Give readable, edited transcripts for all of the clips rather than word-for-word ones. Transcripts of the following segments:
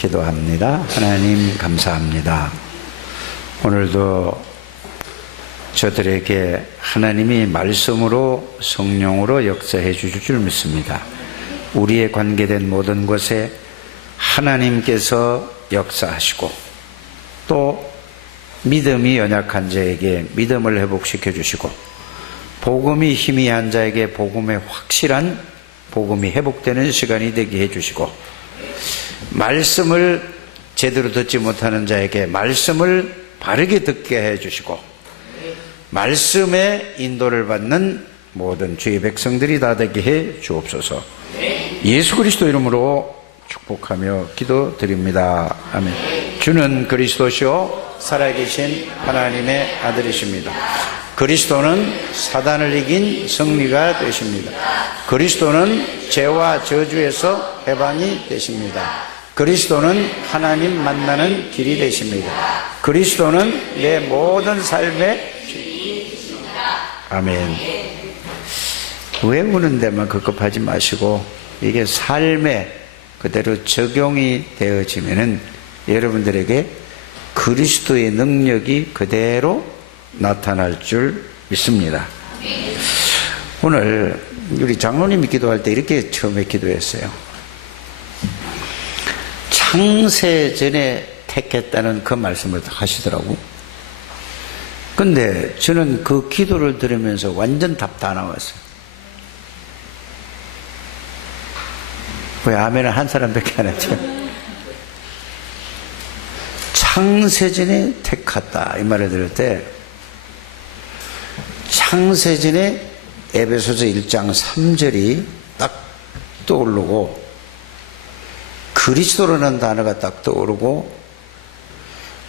기도합니다. 하나님 감사합니다. 오늘도 저들에게 하나님이 말씀으로 성령으로 역사해 주실 줄 믿습니다. 우리의 관계된 모든 것에 하나님께서 역사하시고 또 믿음이 연약한 자에게 믿음을 회복시켜 주시고 복음이 희미한 자에게 복음의 확실한 복음이 회복되는 시간이 되게 해주시고 말씀을 제대로 듣지 못하는 자에게 말씀을 바르게 듣게 해주시고 말씀의 인도를 받는 모든 주의 백성들이 다 되게 해 주옵소서. 예수 그리스도 이름으로 축복하며 기도드립니다. 아멘. 주는 그리스도시요 살아계신 하나님의 아들이십니다. 그리스도는 사단을 이긴 승리가 되십니다. 그리스도는 죄와 저주에서 해방이 되십니다. 그리스도는 하나님 만나는 길이 되십니다. 그리스도는 내 모든 삶의 아멘. 외우는 데만 급급하지 마시고 이게 삶에 그대로 적용이 되어지면은 여러분들에게 그리스도의 능력이 그대로 나타날 줄 믿습니다. 오늘 우리 장로님이 기도할 때 이렇게 처음에 기도했어요. 창세전에 택했다는 그 말씀을 하시더라고. 근데 저는 그 기도를 들으면서 완전 답 다 나왔어요. 왜 아멘을 한 사람밖에 안 했죠? 창세전에 택했다 이 말을 들을 때 창세전에 에베소서 1장 3절이 딱 떠오르고 그리스도라는 단어가 딱 떠오르고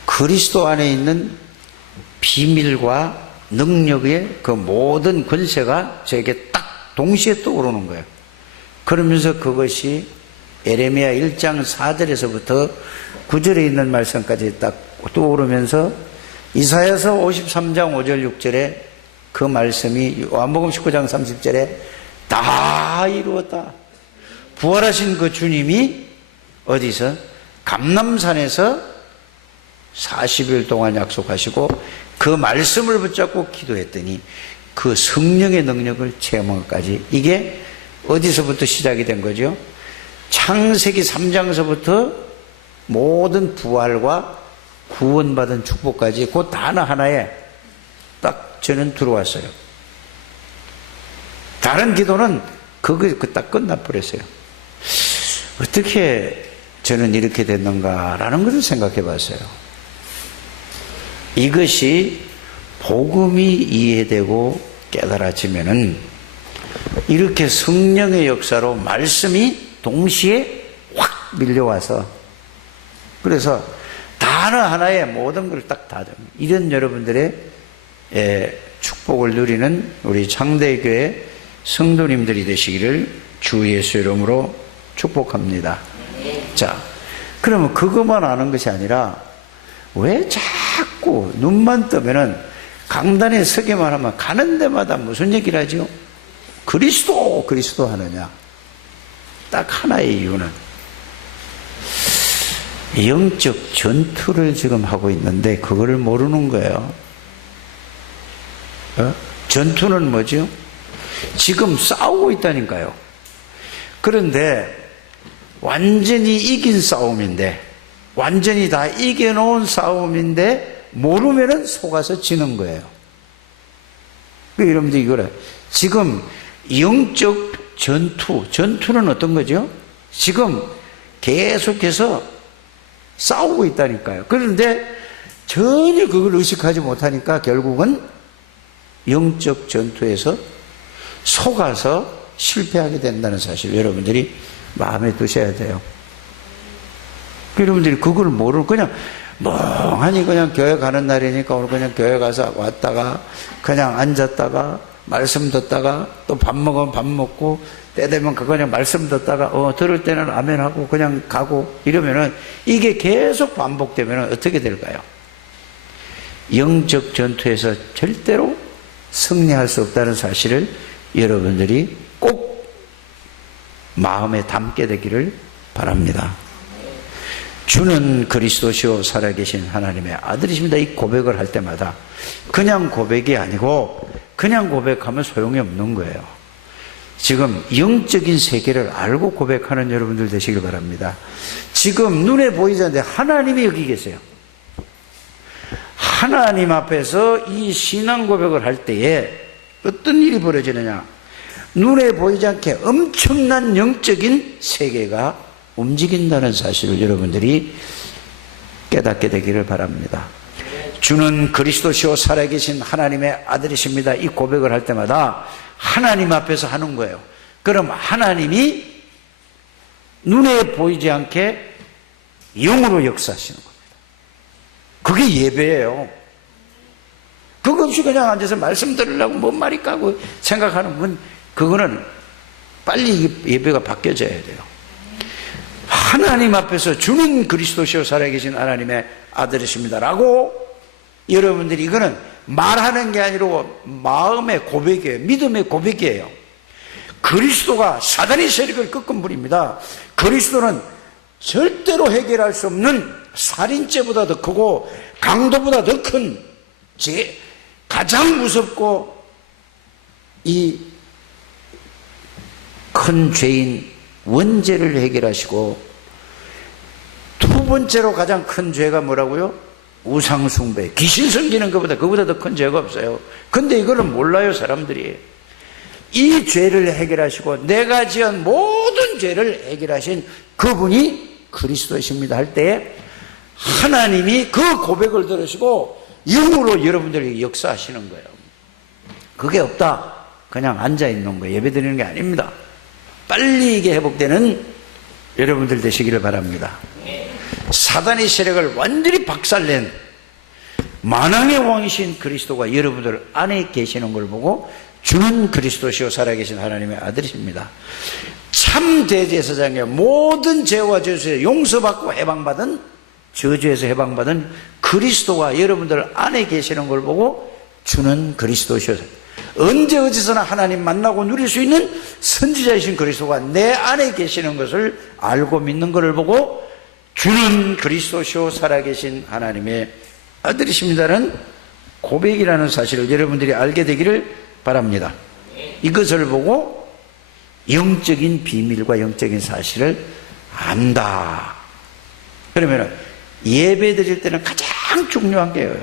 그리스도 안에 있는 비밀과 능력의 그 모든 권세가 저에게 딱 동시에 떠오르는 거예요. 그러면서 그것이 에레미야 1장 4절에서부터 9절에 있는 말씀까지 딱 떠오르면서 이사야서 53장 5절 6절에 그 말씀이 요한복음 19장 30절에 다 이루었다. 부활하신 그 주님이 어디서? 감람산에서 40일 동안 약속하시고 그 말씀을 붙잡고 기도했더니 그 성령의 능력을 체험한 것까지 이게 어디서부터 시작이 된 거죠? 창세기 3장서부터 모든 부활과 구원받은 축복까지 그 단어 하나에 딱 저는 들어왔어요. 다른 기도는 그거 딱 끝나버렸어요. 어떻게 저는 이렇게 됐는가라는 것을 생각해 봤어요. 이것이 복음이 이해되고 깨달아지면은 이렇게 성령의 역사로 말씀이 동시에 확 밀려와서 그래서 단어 하나에 모든 걸 딱 다 이런 여러분들의 축복을 누리는 우리 창대교회 성도님들이 되시기를 주 예수 이름으로 축복합니다. 자, 그러면 그것만 아는 것이 아니라 왜 자꾸 눈만 뜨면은 강단에 서기만 하면 가는 데마다 무슨 얘기를 하죠? 그리스도 하느냐? 딱 하나의 이유는 영적 전투를 지금 하고 있는데 그거를 모르는 거예요. 전투는 뭐죠? 지금 싸우고 있다니까요. 그런데 완전히 이긴 싸움인데 완전히 다 이겨놓은 싸움인데 모르면은 속아서 지는 거예요. 여러분들 이거를 지금 영적 전투는 어떤 거죠? 지금 계속해서 싸우고 있다니까요. 그런데 전혀 그걸 의식하지 못하니까 결국은 영적 전투에서 속아서 실패하게 된다는 사실 여러분들이 마음에 두셔야 돼요. 여러분들이 그걸 모르고 그냥 멍하니 그냥 교회 가는 날이니까 오늘 그냥 교회 가서 왔다가 그냥 앉았다가 말씀 듣다가 또 밥 먹으면 밥 먹고 때 되면 그냥 말씀 듣다가 들을 때는 아멘하고 그냥 가고 이러면은 이게 계속 반복되면 어떻게 될까요? 영적 전투에서 절대로 승리할 수 없다는 사실을 여러분들이 꼭 마음에 담게 되기를 바랍니다. 주는 그리스도시요 살아계신 하나님의 아들이십니다. 이 고백을 할 때마다 그냥 고백이 아니고 그냥 고백하면 소용이 없는 거예요. 지금 영적인 세계를 알고 고백하는 여러분들 되시길 바랍니다. 지금 눈에 보이지 않는데 하나님이 여기 계세요. 하나님 앞에서 이 신앙 고백을 할 때에 어떤 일이 벌어지느냐, 눈에 보이지 않게 엄청난 영적인 세계가 움직인다는 사실을 여러분들이 깨닫게 되기를 바랍니다. 주는 그리스도시요 살아계신 하나님의 아들이십니다. 이 고백을 할 때마다 하나님 앞에서 하는 거예요. 그럼 하나님이 눈에 보이지 않게 영으로 역사하시는 겁니다. 그게 예배예요. 그거 없이 그냥 앉아서 말씀 들으려고 뭔 말이 까고 생각하는 건 그거는 빨리 예배가 바뀌어져야 돼요. 하나님 앞에서 주는 그리스도시요 살아계신 하나님의 아들이십니다라고 여러분들이 이거는 말하는 게 아니고 마음의 고백이에요. 믿음의 고백이에요. 그리스도가 사단의 세력을 꺾은 분입니다. 그리스도는 절대로 해결할 수 없는 살인죄보다 더 크고 강도보다 더 큰 가장 무섭고 이 큰 죄인 원죄를 해결하시고 두 번째로 가장 큰 죄가 뭐라고요? 우상숭배, 귀신 섬기는 것보다 그보다 더 큰 죄가 없어요. 근데 이거를 몰라요, 사람들이. 이 죄를 해결하시고 내가 지은 모든 죄를 해결하신 그분이 그리스도이십니다 할 때 하나님이 그 고백을 들으시고 영으로 여러분들에게 역사하시는 거예요. 그게 없다, 그냥 앉아있는 거예요. 예배 드리는 게 아닙니다. 빨리 이게 회복되는 여러분들 되시기를 바랍니다. 사단의 세력을 완전히 박살낸 만왕의 왕이신 그리스도가 여러분들 안에 계시는 걸 보고 주는 그리스도시요 살아계신 하나님의 아들이십니다. 참 대제사장의 모든 죄와 저주에서 용서받고 해방받은, 저주에서 해방받은 그리스도가 여러분들 안에 계시는 걸 보고 주는 그리스도시요, 언제 어디서나 하나님 만나고 누릴 수 있는 선지자이신 그리스도가 내 안에 계시는 것을 알고 믿는 것을 보고 주는 그리스도시요 살아계신 하나님의 아들이십니다는 고백이라는 사실을 여러분들이 알게 되기를 바랍니다. 이것을 보고 영적인 비밀과 영적인 사실을 안다. 그러면 예배 드릴 때는 가장 중요한 게요.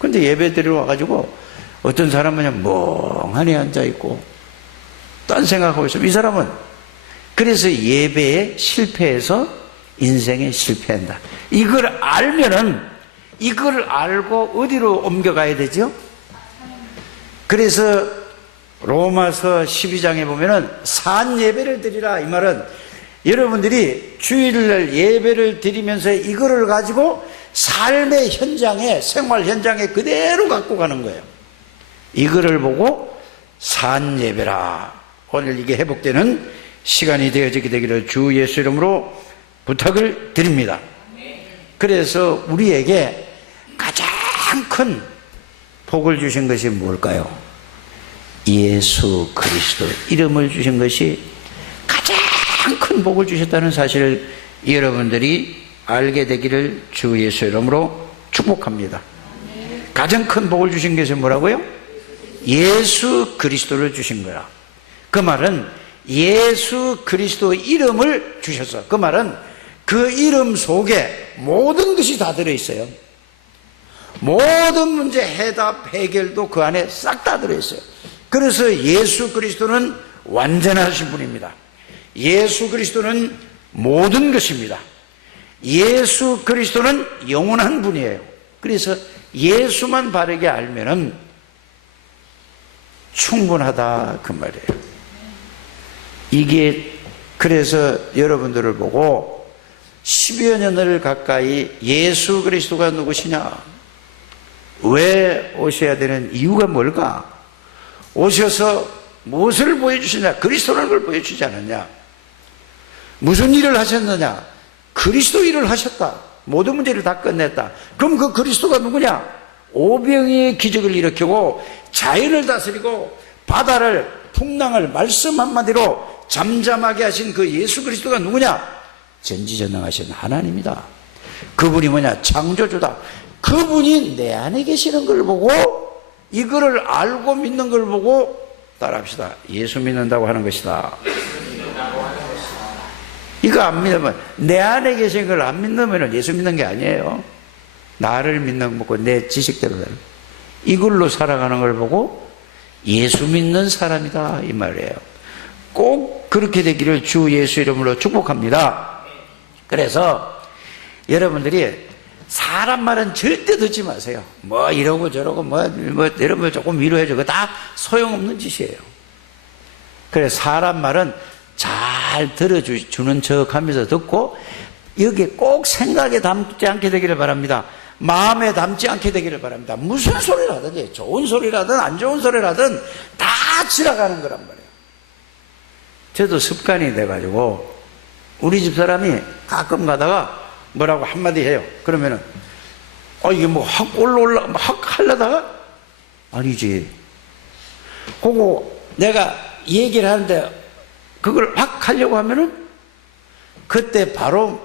근데 예배 드리러 와가지고 어떤 사람은 그냥 멍하니 앉아있고 딴 생각하고 있어요. 이 사람은 그래서 예배에 실패해서 인생에 실패한다. 이걸 알면은, 이걸 알고 어디로 옮겨가야 되죠? 그래서 로마서 12장에 보면은 산 예배를 드리라, 이 말은 여러분들이 주일날 예배를 드리면서 이거를 가지고 삶의 현장에, 생활 현장에 그대로 갖고 가는 거예요. 이거를 보고 산 예배라. 오늘 이게 회복되는 시간이 되어지게 되기를 주 예수 이름으로 부탁을 드립니다. 그래서 우리에게 가장 큰 복을 주신 것이 뭘까요? 예수 그리스도 이름을 주신 것이 가장 큰 복을 주셨다는 사실을 여러분들이 알게 되기를 주 예수 이름으로 축복합니다. 가장 큰 복을 주신 것이 뭐라고요? 예수 그리스도를 주신 거야. 그 말은 예수 그리스도 이름을 주셔서, 그 말은 그 이름 속에 모든 것이 다 들어있어요. 모든 문제 해답 해결도 그 안에 싹 다 들어있어요. 그래서 예수 그리스도는 완전하신 분입니다. 예수 그리스도는 모든 것입니다. 예수 그리스도는 영원한 분이에요. 그래서 예수만 바르게 알면은 충분하다, 그 말이에요. 이게 그래서 여러분들을 보고 10여 년을 가까이 예수 그리스도가 누구시냐, 왜 오셔야 되는 이유가 뭘까, 오셔서 무엇을 보여주시냐, 그리스도라는 걸 보여주지 않았냐, 무슨 일을 하셨느냐, 그리스도 일을 하셨다, 모든 문제를 다 끝냈다. 그럼 그 그리스도가 누구냐? 오병이의 기적을 일으키고 자연을 다스리고 바다를, 풍랑을 말씀 한마디로 잠잠하게 하신 그 예수 그리스도가 누구냐? 전지전능하신 하나님이다. 그분이 뭐냐? 창조주다. 그분이 내 안에 계시는 걸 보고, 이거를 알고 믿는 걸 보고 따라합시다. 예수 믿는다고 하는 것이다. 이거 안 믿으면, 내 안에 계신 걸 안 믿으면 예수 믿는 게 아니에요. 나를 믿는 거고 내 지식대로 이걸로 살아가는 걸 보고 예수 믿는 사람이다 이 말이에요. 꼭 그렇게 되기를 주 예수 이름으로 축복합니다. 그래서 여러분들이 사람 말은 절대 듣지 마세요. 뭐 이러고 저러고 뭐 여러분 조금 위로해주고 다 소용없는 짓이에요. 그래서 사람 말은 잘 들어주는 척 하면서 듣고 여기에 꼭 생각에 담지 않게 되기를 바랍니다. 마음에 담지 않게 되기를 바랍니다. 무슨 소리라든지 좋은 소리라든 안 좋은 소리라든 다 지나가는 거란 말이에요. 저도 습관이 돼가지고 우리 집 사람이 가끔 가다가 뭐라고 한마디 해요. 그러면은 이게 뭐 확 올라 확 하려다가 아니지. 그거 내가 얘기를 하는데 그걸 확 하려고 하면은 그때 바로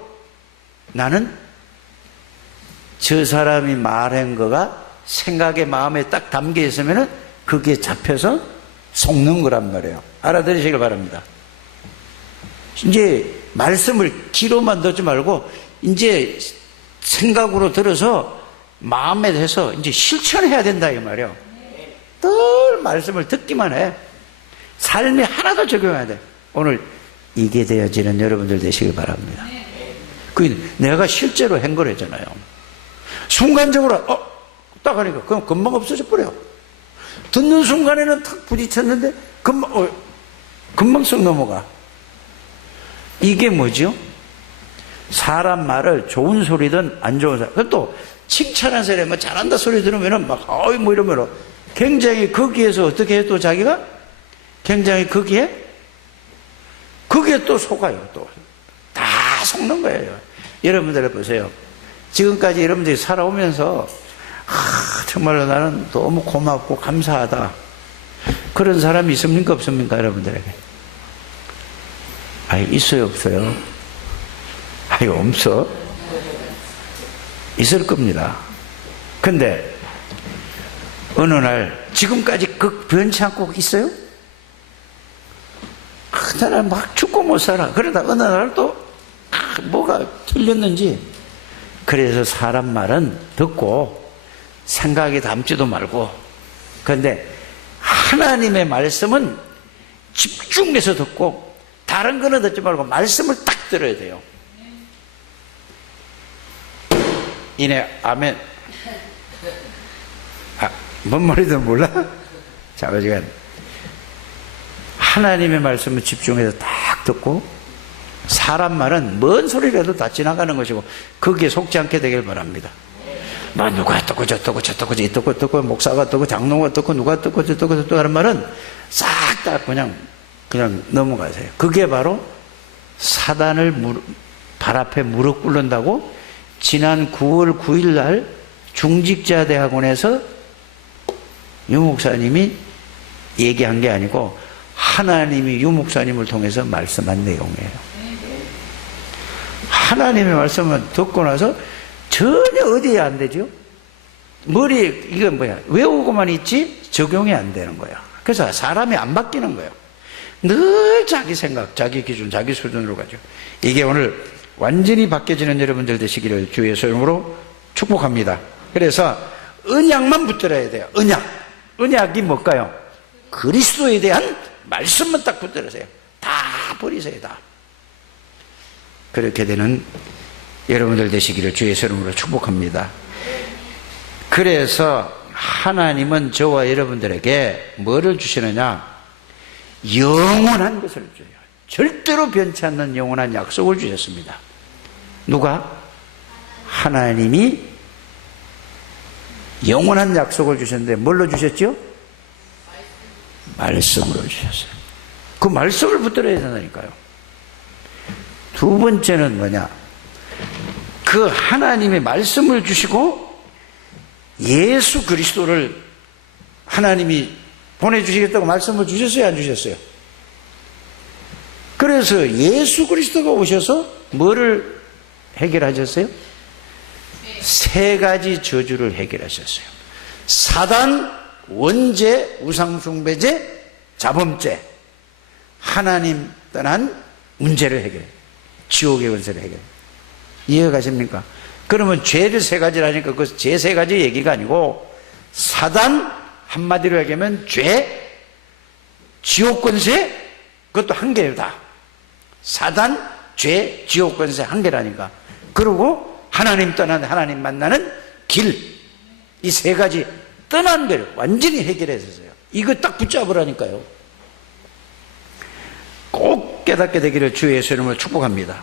나는 저 사람이 말한 거가 생각에 마음에 딱 담겨 있으면은 그게 잡혀서 속는 거란 말이에요. 알아들으시길 바랍니다. 이제 말씀을 귀로만 듣지 말고 이제 생각으로 들어서 마음에 대해서 이제 실천해야 된다 이 말이에요. 늘 말씀을 듣기만 해. 삶에 하나도 적용해야 돼. 오늘 이게 되어지는 여러분들 되시길 바랍니다. 그 내가 실제로 한 거래잖아요. 순간적으로 딱 하니까 그럼 금방 없어져 버려. 듣는 순간에는 탁 부딪혔는데 금방 쓱 넘어가. 이게 뭐죠? 사람 말을 좋은 소리든 안 좋은 소리, 또 칭찬한 소리, 뭐 잘한다 소리 들으면은 막 뭐 이러면 굉장히 거기에서 어떻게 해도 자기가 굉장히 거기에 또 속아요. 또 다 속는 거예요. 여러분들 보세요. 지금까지 여러분들이 살아오면서 정말로 나는 너무 고맙고 감사하다. 그런 사람이 있습니까 없습니까 여러분들에게? 있어요 없어요? 없어? 있을 겁니다. 근데 어느 날 지금까지 그 변치 않고 있어요? 나는 막 죽고 못 살아. 그러다 어느 날 또 뭐가 틀렸는지. 그래서 사람 말은 듣고 생각에 담지도 말고, 그런데 하나님의 말씀은 집중해서 듣고 다른 거는 듣지 말고 말씀을 딱 들어야 돼요. 이네 아멘. 뭔 말이든 몰라? 자, 어지간 하나님의 말씀을 집중해서 딱 듣고 사람 말은 뭔 소리라도 다 지나가는 것이고 거기에 속지 않게 되길 바랍니다. 뭐 누가 어떻고 저떻고 저떻고 이떻고 어떻고 목사가 어떻고 장로가 어떻고 누가 어떻고 저떻고 저떻고 하는 말은 싹 다 그냥 넘어가세요. 그게 바로 사단을 발 앞에 무릎 꿇는다고 지난 9월 9일 날 중직자대학원에서 유 목사님이 얘기한 게 아니고 하나님이 유 목사님을 통해서 말씀한 내용이에요. 하나님의 말씀을 듣고 나서 전혀 어디에 안 되죠? 이건 뭐야? 외우고만 있지 적용이 안 되는 거야. 그래서 사람이 안 바뀌는 거예요. 늘 자기 생각, 자기 기준, 자기 수준으로 가죠. 이게 오늘 완전히 바뀌어지는 여러분들 되시기를 주 예수 이름으로 축복합니다. 그래서 언약만 붙들어야 돼요. 언약이 뭘까요? 그리스도에 대한 말씀만 딱 붙들으세요. 다 버리세요. 다. 그렇게 되는 여러분들 되시기를 주 예수 이름으로 축복합니다. 그래서 하나님은 저와 여러분들에게 뭐를 주시느냐? 영원한 것을 줘요. 절대로 변치 않는 영원한 약속을 주셨습니다. 누가? 하나님이 영원한 약속을 주셨는데 뭘로 주셨죠? 말씀으로 주셨어요. 그 말씀을 붙들어야 된다니까요. 두 번째는 뭐냐? 그 하나님의 말씀을 주시고 예수 그리스도를 하나님이 보내주시겠다고 말씀을 주셨어요? 안 주셨어요? 그래서 예수 그리스도가 오셔서 뭐를 해결하셨어요? 세 가지 저주를 해결하셨어요. 사단, 원죄, 우상숭배죄, 자범죄. 하나님 떠난 문제를 해결해. 지옥의 권세를 해결해. 이해가 가십니까? 그러면 죄를 세 가지라니까 그 죄 세 가지 얘기가 아니고 사단, 한마디로 얘기하면 죄, 지옥 권세, 그것도 한 개예요 다. 사단, 죄, 지옥 권세 한 개라니까. 그리고 하나님 떠난 하나님 만나는 길, 이 세 가지 떠난 걸 완전히 해결했었어요. 이거 딱 붙잡으라니까요. 꼭 깨닫게 되기를 주 예수의 이름으로 축복합니다.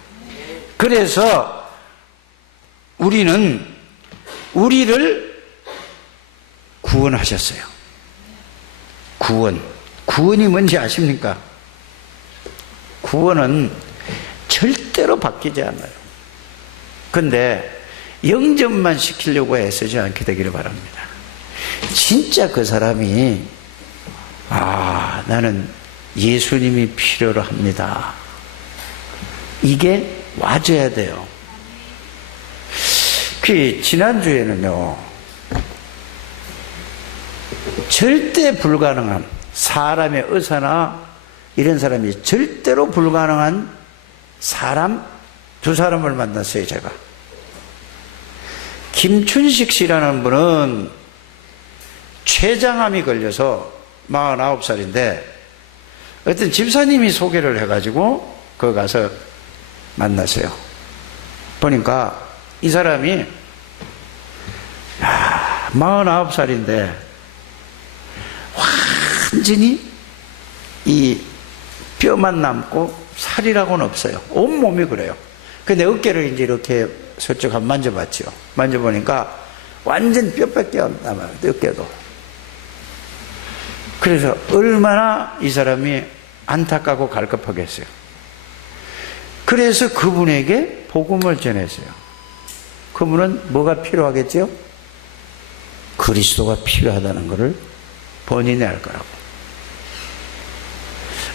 그래서 우리는 우리를 구원하셨어요. 구원이 뭔지 아십니까? 구원은 절대로 바뀌지 않아요. 근데 영접만 시키려고 애쓰지 않게 되기를 바랍니다. 진짜 그 사람이 나는 예수님이 필요로 합니다. 이게 와줘야 돼요. 지난주에는요, 절대 불가능한 사람의 의사나 이런 사람이 절대로 불가능한 사람 두 사람을 만났어요. 제가 김춘식 씨라는 분은 췌장암이 걸려서 49살인데 어떤 집사님이 소개를 해가지고 거기 가서 만났어요. 보니까 이 사람이 49살인데 완전히 이 뼈만 남고 살이라고는 없어요. 온몸이 그래요. 근데 어깨를 이제 이렇게 슬쩍 한번 만져봤죠. 만져보니까 완전 뼈밖에 안 남아요. 어깨도. 그래서 얼마나 이 사람이 안타깝고 갈급하겠어요. 그래서 그분에게 복음을 전했어요. 그분은 뭐가 필요하겠죠? 그리스도가 필요하다는 것을 본인이 알 거라고.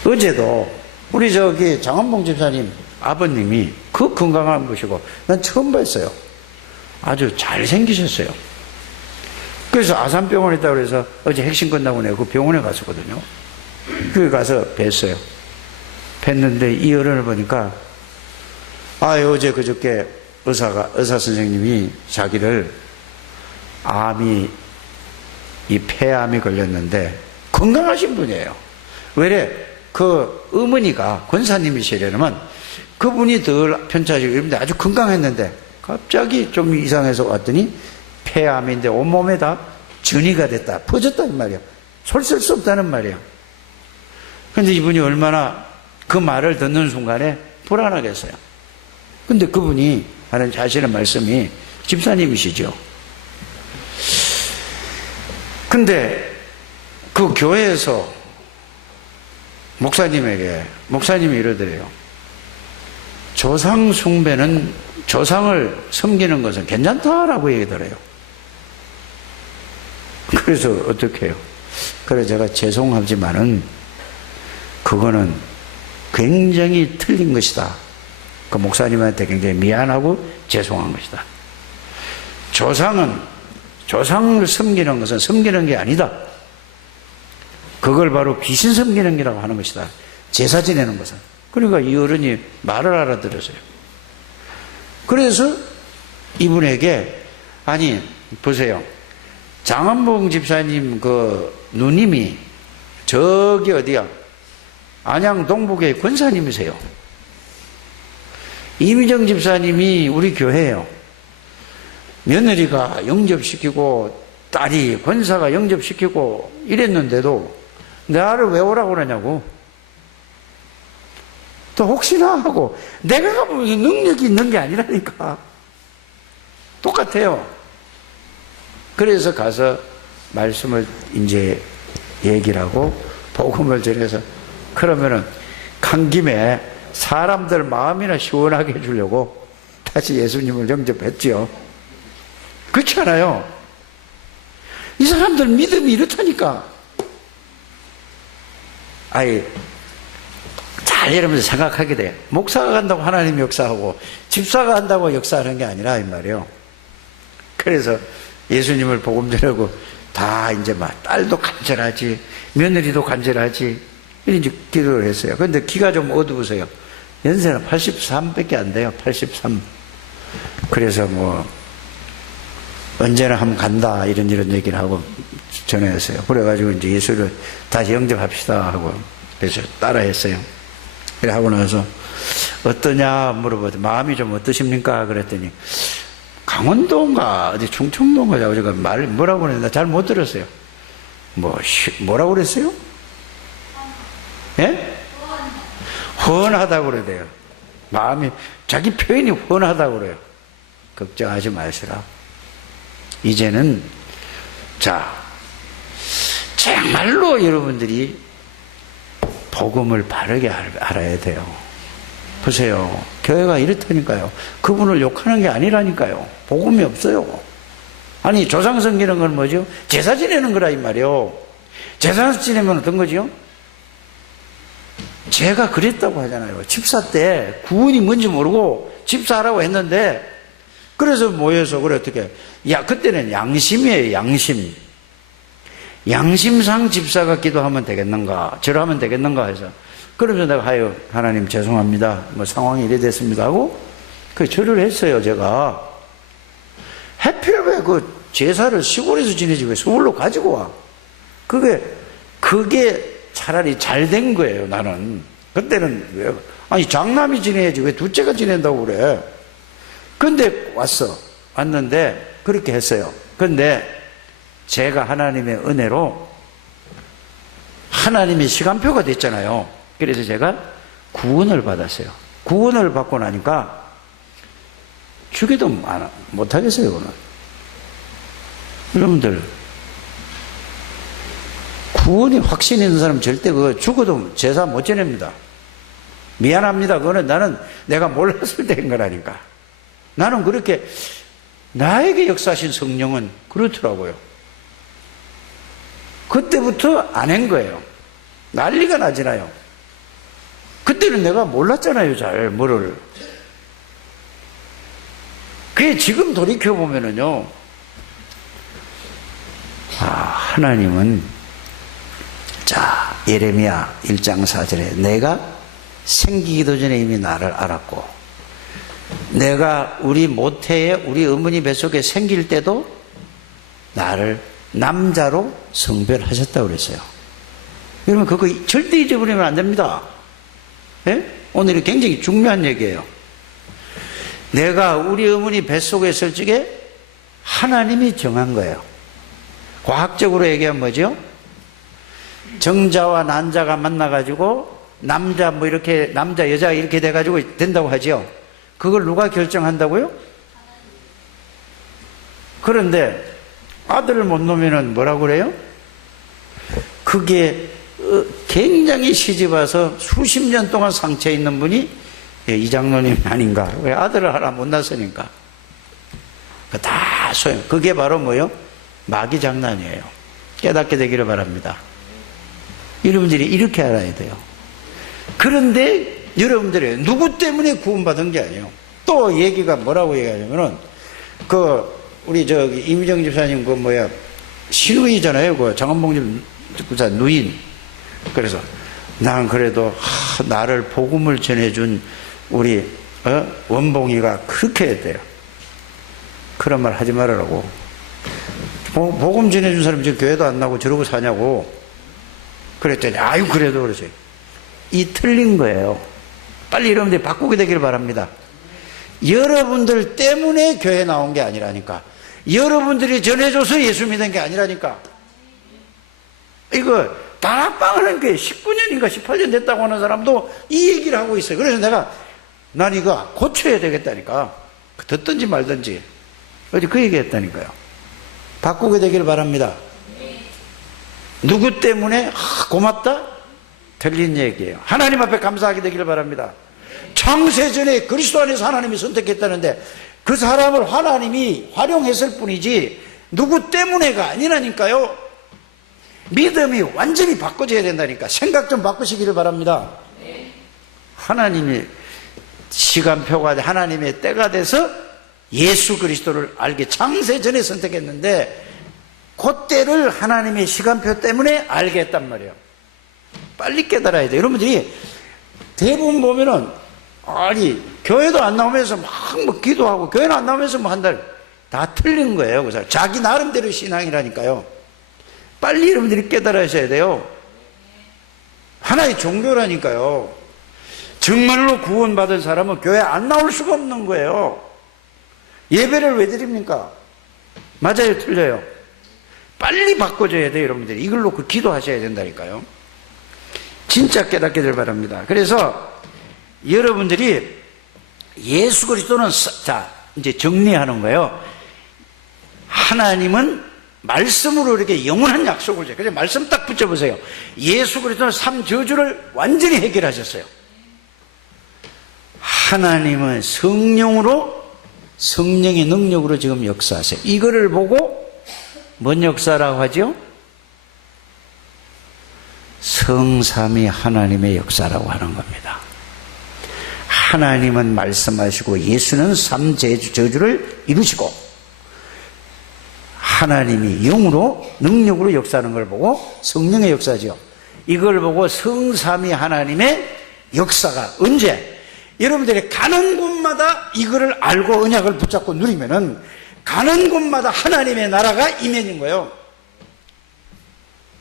어제도 우리 장원봉 집사님 아버님이 그 건강한 분이시고 난 처음 봤어요. 아주 잘생기셨어요. 그래서 아산병원에 있다고 해서 어제 핵심 끝나고 내가 그 병원에 갔었거든요. 거기 가서 뵀어요. 뵀는데 이 어른을 보니까 어제 그저께 의사 선생님이 자기를 이 폐암이 걸렸는데 건강하신 분이에요. 왜래? 그 어머니가 권사님이시려면 그분이 덜 편찮으시고 이런데 아주 건강했는데 갑자기 좀 이상해서 왔더니 폐암인데 온몸에 다 전이가 됐다. 퍼졌단 말이야. 손 쓸 수 없다는 말이야. 근데 이분이 얼마나 그 말을 듣는 순간에 불안하겠어요. 근데 그분이 하시는 말씀이 집사님이시죠. 근데 그 교회에서 목사님이 이러더래요. 조상 숭배는, 조상을 섬기는 것은 괜찮다라고 얘기더래요. 그래서 어떻게 해요? 그래 제가 죄송하지만은 그거는 굉장히 틀린 것이다. 그 목사님한테 굉장히 미안하고 죄송한 것이다. 조상을 섬기는 것은 섬기는 게 아니다. 그걸 바로 귀신 섬기는 게라고 하는 것이다. 제사 지내는 것은. 그러니까 이 어른이 말을 알아들었어요. 그래서 이분에게 보세요. 장원봉 집사님 그 누님이 저기 어디야? 안양 동북의 권사님이세요. 이미정 집사님이 우리 교회예요. 며느리가 영접시키고 딸이 권사가 영접시키고 이랬는데도 나를 왜 오라고 그러냐고. 또 혹시나 하고 내가 무슨 능력이 있는 게 아니라니까. 똑같아요. 그래서 가서 말씀을 이제 얘기를 하고 복음을 전해서 그러면은 간 김에 사람들 마음이나 시원하게 해주려고 다시 예수님을 영접했지요. 그렇지 않아요? 이 사람들 믿음이 이렇다니까. 잘 여러분들 생각하게 돼요. 목사가 간다고 하나님 역사하고 집사가 한다고 역사하는 게 아니라 이 말이에요. 그래서 예수님을 복음 전하고 다 이제 막 딸도 간절하지, 며느리도 간절하지, 이제 기도를 했어요. 그런데 기가 좀 어두우세요. 연세는 83밖에 안 돼요. 83. 그래서 뭐 언제나 한번 간다 이런 얘기를 하고 전화했어요. 그래가지고 이제 예수를 다시 영접합시다 하고 그래서 따라했어요. 그래 하고 나서 어떠냐 물어보더니 마음이 좀 어떠십니까? 그랬더니 강원도인가 어디 충청도인가 제가 말 뭐라고 그랬나 잘 못 들었어요. 뭐라고 그랬어요? 예? 훤하다고 그래요. 마음이 자기 표현이 훤하다고 그래요. 걱정하지 마시라. 이제는 자 정말로 여러분들이 복음을 바르게 알아야 돼요. 보세요. 교회가 이렇다니까요. 그분을 욕하는 게 아니라니까요. 복음이 없어요. 아니 조상 섬기는 건 뭐죠? 제사 지내는 거라 이 말이요. 제사 지내면 어떤 거죠? 제가 그랬다고 하잖아요. 집사 때 구원이 뭔지 모르고 집사하라고 했는데 그래서 모여서 그래 어떻게 그때는 양심이에요. 양심상 집사가 기도하면 되겠는가 절하면 되겠는가 해서 그러면서 내가 하나님 죄송합니다. 뭐 상황이 이래 됐습니다 하고 그 절을 했어요. 제가 해필이면 그 제사를 시골에서 지내지 왜 서울로 가지고 와. 그게 차라리 잘 된 거예요. 나는 그때는 왜 아니 장남이 지내야지 왜 둘째가 지낸다고 그래. 근데 왔는데 그렇게 했어요. 근데 제가 하나님의 은혜로 하나님의 시간표가 됐잖아요. 그래서 제가 구원을 받았어요. 구원을 받고 나니까 죽여도 못하겠어요. 오늘 여러분들 구원이 확신 있는 사람 절대 그거 죽어도 제사 못 지냅니다. 미안합니다. 그거는 나는 내가 몰랐을 때인 거라니까. 나는 그렇게 나에게 역사하신 성령은 그렇더라고요. 그때부터 안 한 거예요. 난리가 나잖아요. 그때는 내가 몰랐잖아요. 잘 뭐를. 그게 지금 돌이켜보면은요. 하나님은 자 예레미야 1장 4절에 내가 생기기도 전에 이미 나를 알았고 내가 우리 모태에 우리 어머니 뱃속에 생길 때도 나를 남자로 성별하셨다고 그랬어요. 여러분 그거 절대 잊어버리면 안 됩니다. 예? 오늘이 굉장히 중요한 얘기예요. 내가 우리 어머니 뱃속에 있을 적에 하나님이 정한 거예요. 과학적으로 얘기하면 뭐죠? 정자와 난자가 만나가지고 남자 뭐 이렇게 남자 여자 이렇게 돼가지고 된다고 하죠. 그걸 누가 결정한다고요? 그런데 아들을 못 놓으면 뭐라고 그래요? 그게 굉장히 시집와서 수십 년 동안 상처에 있는 분이 이 장로님 아닌가? 왜 아들을 하나 못 낳았으니까. 다 소용. 그게 바로 뭐요? 마귀 장난이에요. 깨닫게 되기를 바랍니다. 여러분들이 이렇게 알아야 돼요. 그런데 여러분들이 누구 때문에 구원받은 게 아니에요. 또 얘기가 뭐라고 얘기하냐면은 우리 이미정 집사님 시누이잖아요. 장원봉 집사 누인. 그래서 난 그래도 나를 복음을 전해준 우리 원봉이가 그렇게 했대요. 그런 말 하지 말으라고. 복음 전해준 사람이 지금 교회도 안 나고 저러고 사냐고. 그랬더니 그래도 그러지. 이 틀린 거예요. 빨리 여러분들이 바꾸게 되기를 바랍니다. 여러분들 때문에 교회 나온 게 아니라니까. 여러분들이 전해줘서 예수 믿은 게 아니라니까. 이거 다락방을 한 게 19년인가 18년 됐다고 하는 사람도 이 얘기를 하고 있어요. 그래서 난 이거 고쳐야 되겠다니까. 듣든지 말든지 어디 그 얘기 했다니까요. 바꾸게 되기를 바랍니다. 누구 때문에 고맙다? 틀린 얘기예요. 하나님 앞에 감사하게 되기를 바랍니다. 창세전에 그리스도 안에서 하나님이 선택했다는데 그 사람을 하나님이 활용했을 뿐이지 누구 때문에가 아니라니까요. 믿음이 완전히 바꿔져야 된다니까. 생각 좀 바꾸시기를 바랍니다. 하나님이 시간표가 하나님의 때가 돼서 예수 그리스도를 알게 창세 전에 선택했는데 그때를 하나님의 시간표 때문에 알게 했단 말이에요. 빨리 깨달아야 돼요. 여러분들이 대부분 보면은 아니 교회도 안 나오면서 막 뭐 기도하고 교회는 안 나오면서 뭐 한다, 다 틀린 거예요. 그래서 자기 나름대로 신앙이라니까요. 빨리 여러분들이 깨달으셔야 돼요. 하나의 종교라니까요. 정말로 구원받은 사람은 교회 안 나올 수가 없는 거예요. 예배를 왜 드립니까? 맞아요, 틀려요? 빨리 바꿔줘야 돼요, 여러분들이. 이걸 놓고 기도하셔야 된다니까요. 진짜 깨닫게 될 바랍니다. 그래서 여러분들이 예수 그리스도는, 자, 이제 정리하는 거예요. 하나님은 말씀으로 이렇게 영원한 약속을 줘요. 그래서 말씀 딱 붙여보세요. 예수 그리스도는 3저주를 완전히 해결하셨어요. 하나님은 성령으로, 성령의 능력으로 지금 역사하세요. 이거를 보고 뭔 역사라고 하죠? 성삼위 하나님의 역사라고 하는 겁니다. 하나님은 말씀하시고 예수는 3저주를 이루시고 하나님이 영으로 능력으로 역사하는 걸 보고 성령의 역사죠. 이걸 보고 성삼위 하나님의 역사가 언제? 여러분들이 가는 곳마다 이거를 알고 언약을 붙잡고 누리면은 가는 곳마다 하나님의 나라가 임해진 거예요.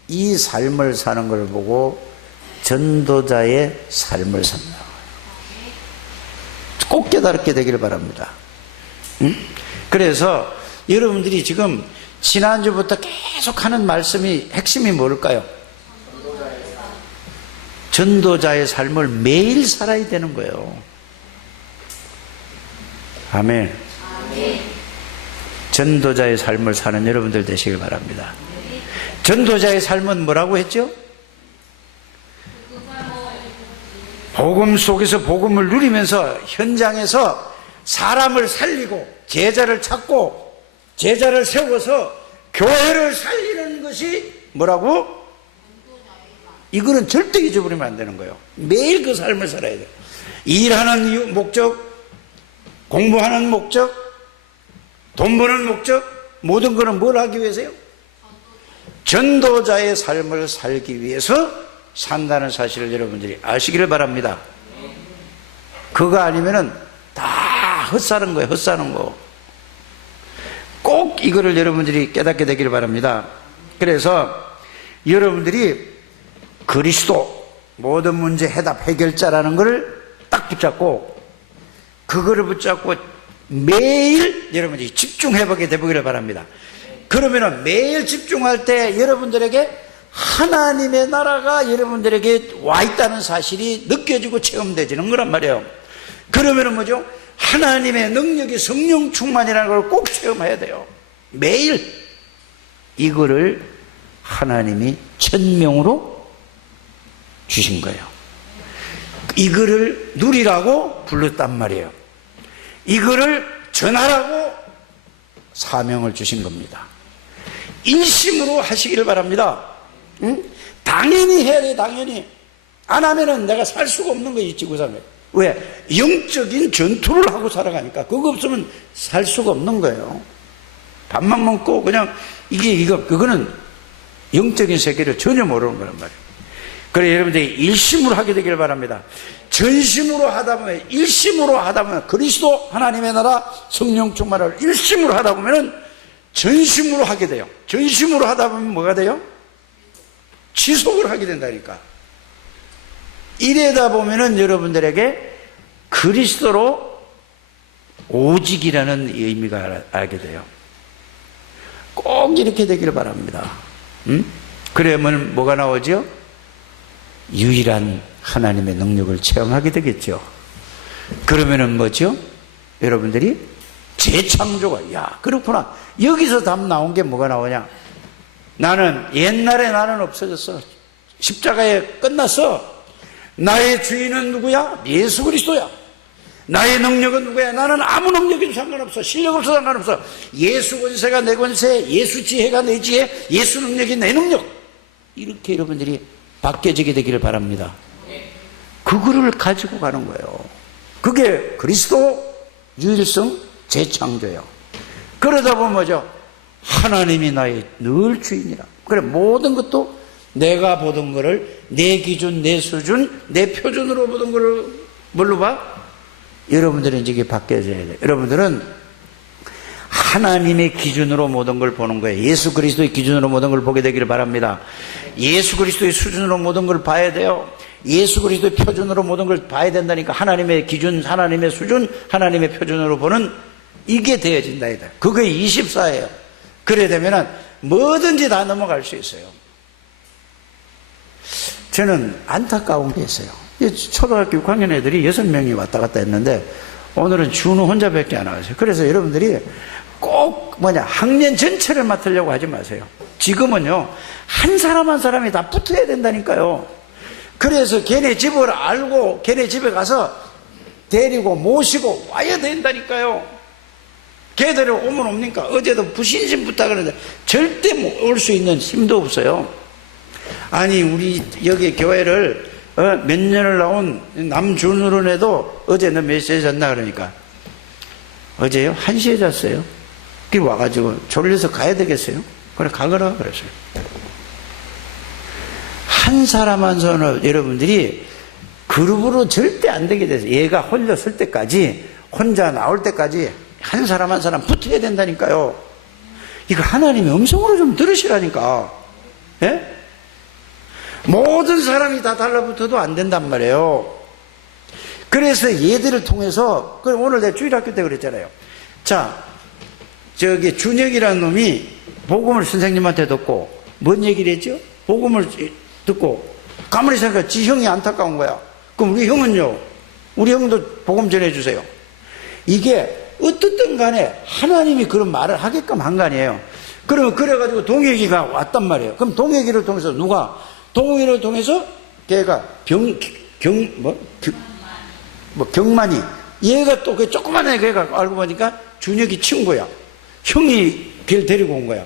이 삶을 사는 걸 보고 전도자의 삶을 삽니다. 꼭 깨닫게 되기를 바랍니다. 그래서 여러분들이 지금 지난주부터 계속 하는 말씀이 핵심이 뭘까요? 전도자의 삶을 매일 살아야 되는 거예요. 아멘. 전도자의 삶을 사는 여러분들 되시길 바랍니다. 전도자의 삶은 뭐라고 했죠? 복음 속에서 복음을 누리면서 현장에서 사람을 살리고 제자를 찾고 제자를 세워서 교회를 살리는 것이 뭐라고? 이거는 절대 잊어버리면 안 되는 거예요. 매일 그 삶을 살아야 돼요. 일하는 목적, 공부하는 목적, 돈 버는 목적, 모든 거는 뭘 하기 위해서요? 전도자의 삶을 살기 위해서 산다는 사실을 여러분들이 아시기를 바랍니다. 그거 아니면은 다 헛사는 거예요. 헛사는 거. 꼭 이거를 여러분들이 깨닫게 되기를 바랍니다. 그래서 여러분들이 그리스도 모든 문제 해답 해결자라는 것을 딱 붙잡고 그거를 붙잡고 매일 여러분들이 집중해보게 되기를 바랍니다. 그러면은 매일 집중할 때 여러분들에게 하나님의 나라가 여러분들에게 와 있다는 사실이 느껴지고 체험되지는 거란 말이에요. 그러면은 뭐죠? 하나님의 능력이 성령 충만이라는 걸 꼭 체험해야 돼요. 매일 이거를 하나님이 천명으로 주신 거예요. 이거를 누리라고 불렀단 말이에요. 이거를 전하라고 사명을 주신 겁니다. 인심으로 하시기를 바랍니다. 응? 당연히 해야 돼. 당연히 안 하면은 내가 살 수가 없는 거예요. 이 지구상에. 왜? 영적인 전투를 하고 살아가니까 그거 없으면 살 수가 없는 거예요. 밥만 먹고 그냥 그거는 영적인 세계를 전혀 모르는 거란 말이에요. 그래 여러분들이 일심으로 하게 되기를 바랍니다. 전심으로 하다 보면, 일심으로 하다 보면, 그리스도 하나님의 나라 성령 충만을 일심으로 하다 보면은 전심으로 하게 돼요. 전심으로 하다 보면 뭐가 돼요? 지속을 하게 된다니까. 이래다 보면은 여러분들에게 그리스도로 오직이라는 의미가 알게 돼요. 꼭 이렇게 되기를 바랍니다. 그러면 뭐가 나오죠? 유일한 하나님의 능력을 체험하게 되겠죠. 그러면은 뭐죠? 여러분들이 재창조가, 야, 그렇구나. 여기서 답 나온 게 뭐가 나오냐? 옛날에 나는 없어졌어. 십자가에 끝났어. 나의 주인은 누구야? 예수 그리스도야. 나의 능력은 누구야? 나는 아무 능력에도 상관없어. 실력 없어 상관없어. 예수 권세가 내 권세, 예수 지혜가 내 지혜, 예수 능력이 내 능력. 이렇게 여러분들이 바뀌어지게 되기를 바랍니다. 그거를 가지고 가는 거예요. 그게 그리스도 유일성 재창조예요. 그러다 보면 뭐죠? 하나님이 나의 늘 주인이라. 그래, 모든 것도 내가 보던 거를 내 기준, 내 수준, 내 표준으로 보던 거를 뭘로 봐? 여러분들은 이제 이게 바뀌어져야 돼요. 여러분들은 하나님의 기준으로 모든 걸 보는 거예요. 예수 그리스도의 기준으로 모든 걸 보게 되기를 바랍니다. 예수 그리스도의 수준으로 모든 걸 봐야 돼요. 예수 그리스도의 표준으로 모든 걸 봐야 된다니까. 하나님의 기준, 하나님의 수준, 하나님의 표준으로 보는 이게 되어진다. 그게 24예요. 그래야 되면은 뭐든지 다 넘어갈 수 있어요. 저는 안타까운 게 있어요. 초등학교 6학년 애들이 6명이 왔다 갔다 했는데 오늘은 준우 혼자밖에 안 와요. 그래서 여러분들이 꼭 학년 전체를 맡으려고 하지 마세요. 지금은요, 한 사람 한 사람이 다 붙어야 된다니까요. 그래서 걔네 집을 알고 걔네 집에 가서 데리고 모시고 와야 된다니까요. 걔들을 오면 옵니까? 어제도 부신심 부탁하는데 절대 올 수 있는 힘도 없어요. 아니, 우리 여기 교회를 몇 년을 나온 남준으로 해도 어제 너 몇 시에 잤나 그러니까 어제요? 1시에 잤어요. 그 와가지고 졸려서 가야 되겠어요? 그래, 가거라 그랬어요. 한 사람 한 사람 여러분들이 그룹으로 절대 안 되게 돼서 얘가 홀려 설 때까지, 혼자 나올 때까지 한 사람 한 사람 붙어야 된다니까요. 이거 하나님의 음성으로 좀 들으시라니까. 예? 모든 사람이 다 달라붙어도 안 된단 말이에요. 그래서 얘들을 통해서, 오늘 내가 주일학교 때 그랬잖아요. 자, 저기 준혁이라는 놈이 복음을 선생님한테 듣고 뭔 얘기를 했죠? 복음을 듣고 가만히 생각해, 지 형이 안타까운 거야. 그럼 우리 형은요? 우리 형도 복음 전해주세요. 이게 어떻든 간에 하나님이 그런 말을 하게끔 한 거 아니에요. 그러면 그래가지고 동혁이가 왔단 말이에요. 그럼 동혁이를 통해서 누가? 동혁이를 통해서 걔가 경만이, 얘가 또 그 조그만 애 걔가 알고 보니까 준혁이 친구야. 형이 걔를 데리고 온 거야.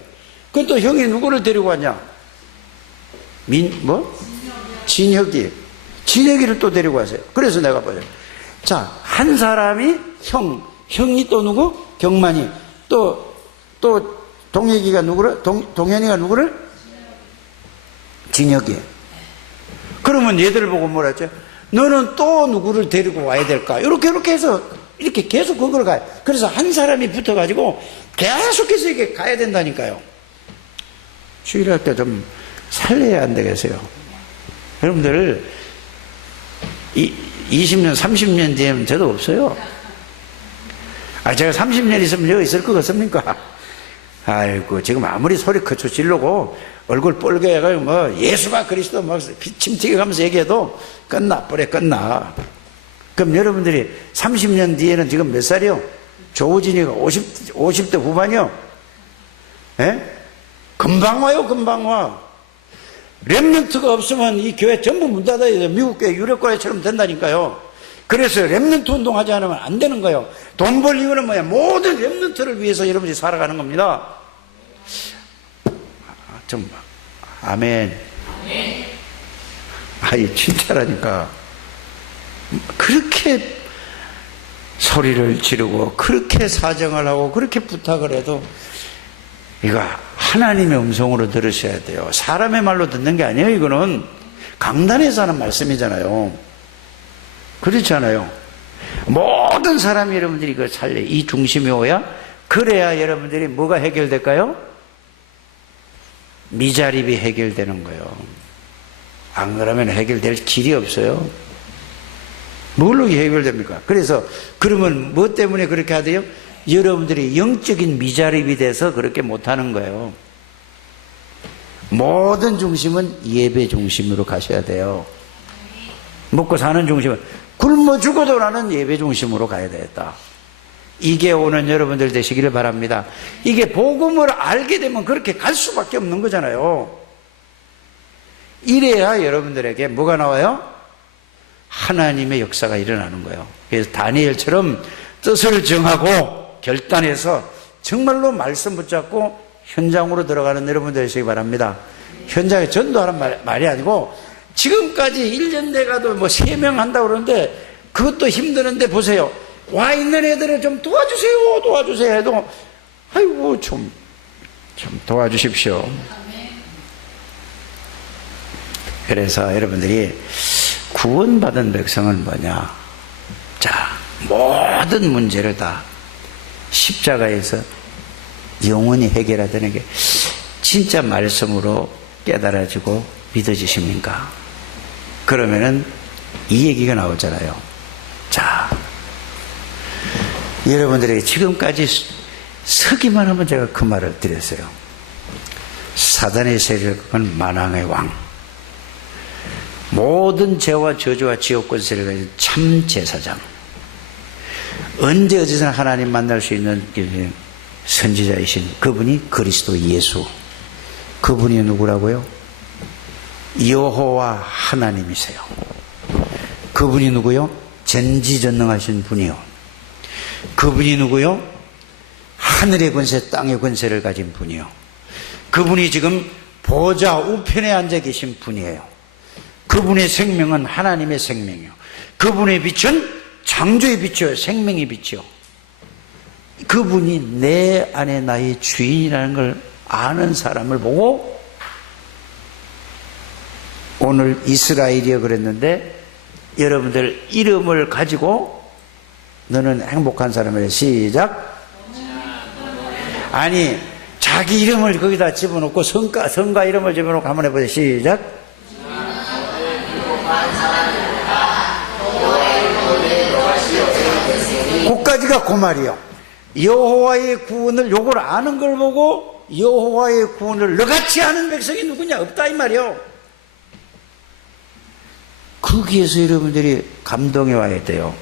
그럼 또 형이 누구를 데리고 왔냐? 진혁이. 진혁이를 또 데리고 왔어요. 그래서 내가 보죠. 자, 한 사람이 형이 또 누구? 경만이. 또 동혁이가 누구를? 동현이가 누구를? 진혁이. 그러면 얘들을 보고 뭐라 했죠? 너는 또 누구를 데리고 와야 될까? 이렇게 해서 이렇게 계속 그걸 가요. 그래서 한 사람이 붙어가지고 계속해서 이렇게 가야 된다니까요. 주일할 때 좀 살려야 안 되겠어요. 여러분들 20년 30년 뒤에는 저도 없어요. 제가 30년 있으면 여기 있을 것 같습니까? 아이고, 지금 아무리 소리 커쳐 지르고 얼굴 뻘게 해가지고 예수가 그리스도 막 침 튀겨가면서 얘기해도 끝나. 그럼 여러분들이 30년 뒤에는 지금 몇 살이요? 조우진이가 50대 후반이요? 예? 금방 와요, 금방 와. 렘넌트가 없으면 이 교회 전부 문 닫아야 돼요. 미국 교회 유력교회처럼 된다니까요. 그래서 렘넌트 운동하지 않으면 안 되는 거예요. 돈 벌 이유는 뭐야? 모든 렘넌트를 위해서 여러분들이 살아가는 겁니다. 아멘. 진짜라니까. 그렇게 소리를 지르고 그렇게 사정을 하고 그렇게 부탁을 해도 이거 하나님의 음성으로 들으셔야 돼요. 사람의 말로 듣는 게 아니에요. 이거는 강단에서 하는 말씀이잖아요. 그렇지 않아요? 모든 사람이 여러분들이 이걸 살려. 이 중심이 오야 그래야 여러분들이 뭐가 해결될까요? 미자립이 해결되는 거예요. 안 그러면 해결될 길이 없어요. 뭘로 해결됩니까? 그래서 그러면 뭐 때문에 그렇게 하대요? 여러분들이 영적인 미자립이 돼서 그렇게 못하는 거예요. 모든 중심은 예배 중심으로 가셔야 돼요. 먹고 사는 중심은 굶어 죽어도 나는 예배 중심으로 가야 되겠다. 이게 오는 여러분들 되시기를 바랍니다. 이게 복음을 알게 되면 그렇게 갈 수밖에 없는 거잖아요. 이래야 여러분들에게 뭐가 나와요? 하나님의 역사가 일어나는 거예요. 그래서 다니엘처럼 뜻을 정하고 결단해서 정말로 말씀 붙잡고 현장으로 들어가는 여러분들 되시기 바랍니다. 현장에 전도하는 말이 아니고 지금까지 1년 돼가도 3명 한다고 그러는데 그것도 힘드는데 보세요. 와 있는 애들을 좀 도와주세요, 도와주세요 해도 아이고 좀 도와주십시오. 그래서 여러분들이 구원받은 백성은 뭐냐? 자, 모든 문제를 다 십자가에서 영원히 해결하다는 게 진짜 말씀으로 깨달아지고 믿어지십니까? 그러면은 이 얘기가 나오잖아요. 자, 여러분들에게 지금까지 서기만 하면 제가 그 말을 드렸어요. 사단의 세력은 만왕의 왕, 모든 죄와 저주와 지옥 권세를 가진 참 제사장, 언제 어디서나 하나님 만날 수 있는 선지자이신 그분이 그리스도 예수. 그분이 누구라고요? 여호와 하나님이세요. 그분이 누구요? 전지전능하신 분이요. 그분이 누구요? 하늘의 권세, 땅의 권세를 가진 분이요. 그분이 지금 보좌 우편에 앉아 계신 분이에요. 그분의 생명은 하나님의 생명이요. 그분의 빛은 창조의 빛이요, 생명의 빛이요. 그분이 내 안에 나의 주인이라는 걸 아는 사람을 보고, 오늘 이스라엘이여 그랬는데 여러분들 이름을 가지고 너는 행복한 사람이래. 시작. 아니, 자기 이름을 거기다 집어넣고 성가 이름을 집어넣고 한번 해보세요. 시작. 그까지가 그 말이요. 여호와의 구원을 요걸 아는 걸 보고 여호와의 구원을 너같이 아는 백성이 누구냐? 없다 이 말이요. 거기에서 여러분들이 감동해 와야 돼요.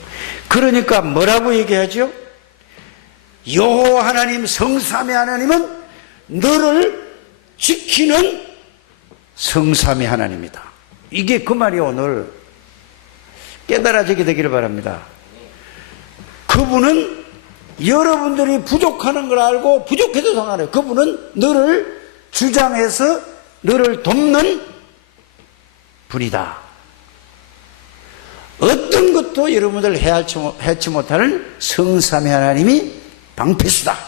그러니까 뭐라고 얘기하죠? 여호와 하나님, 성삼위 하나님은 너를 지키는 성삼위 하나님이다. 이게 그 말이 오늘 깨달아지게 되기를 바랍니다. 그분은 여러분들이 부족하는 걸 알고 부족해도 상관없어요. 그분은 너를 주장해서 너를 돕는 분이다. 어떤 것도 여러분들 해치 못하는 성삼위 하나님이 방패수다.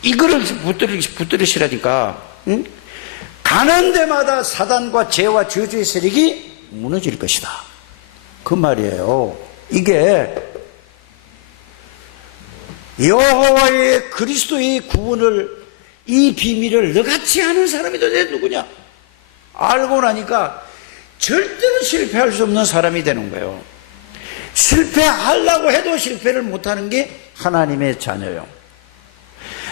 이거를 붙들으시라니까. 응? 가는 데마다 사단과 죄와 저주의 세력이 무너질 것이다. 그 말이에요. 이게 여호와의 그리스도의 구원을, 이 비밀을 너같이 아는 사람이 도대체 누구냐? 알고 나니까 절대로 실패할 수 없는 사람이 되는 거예요. 실패하려고 해도 실패를 못하는 게 하나님의 자녀예요.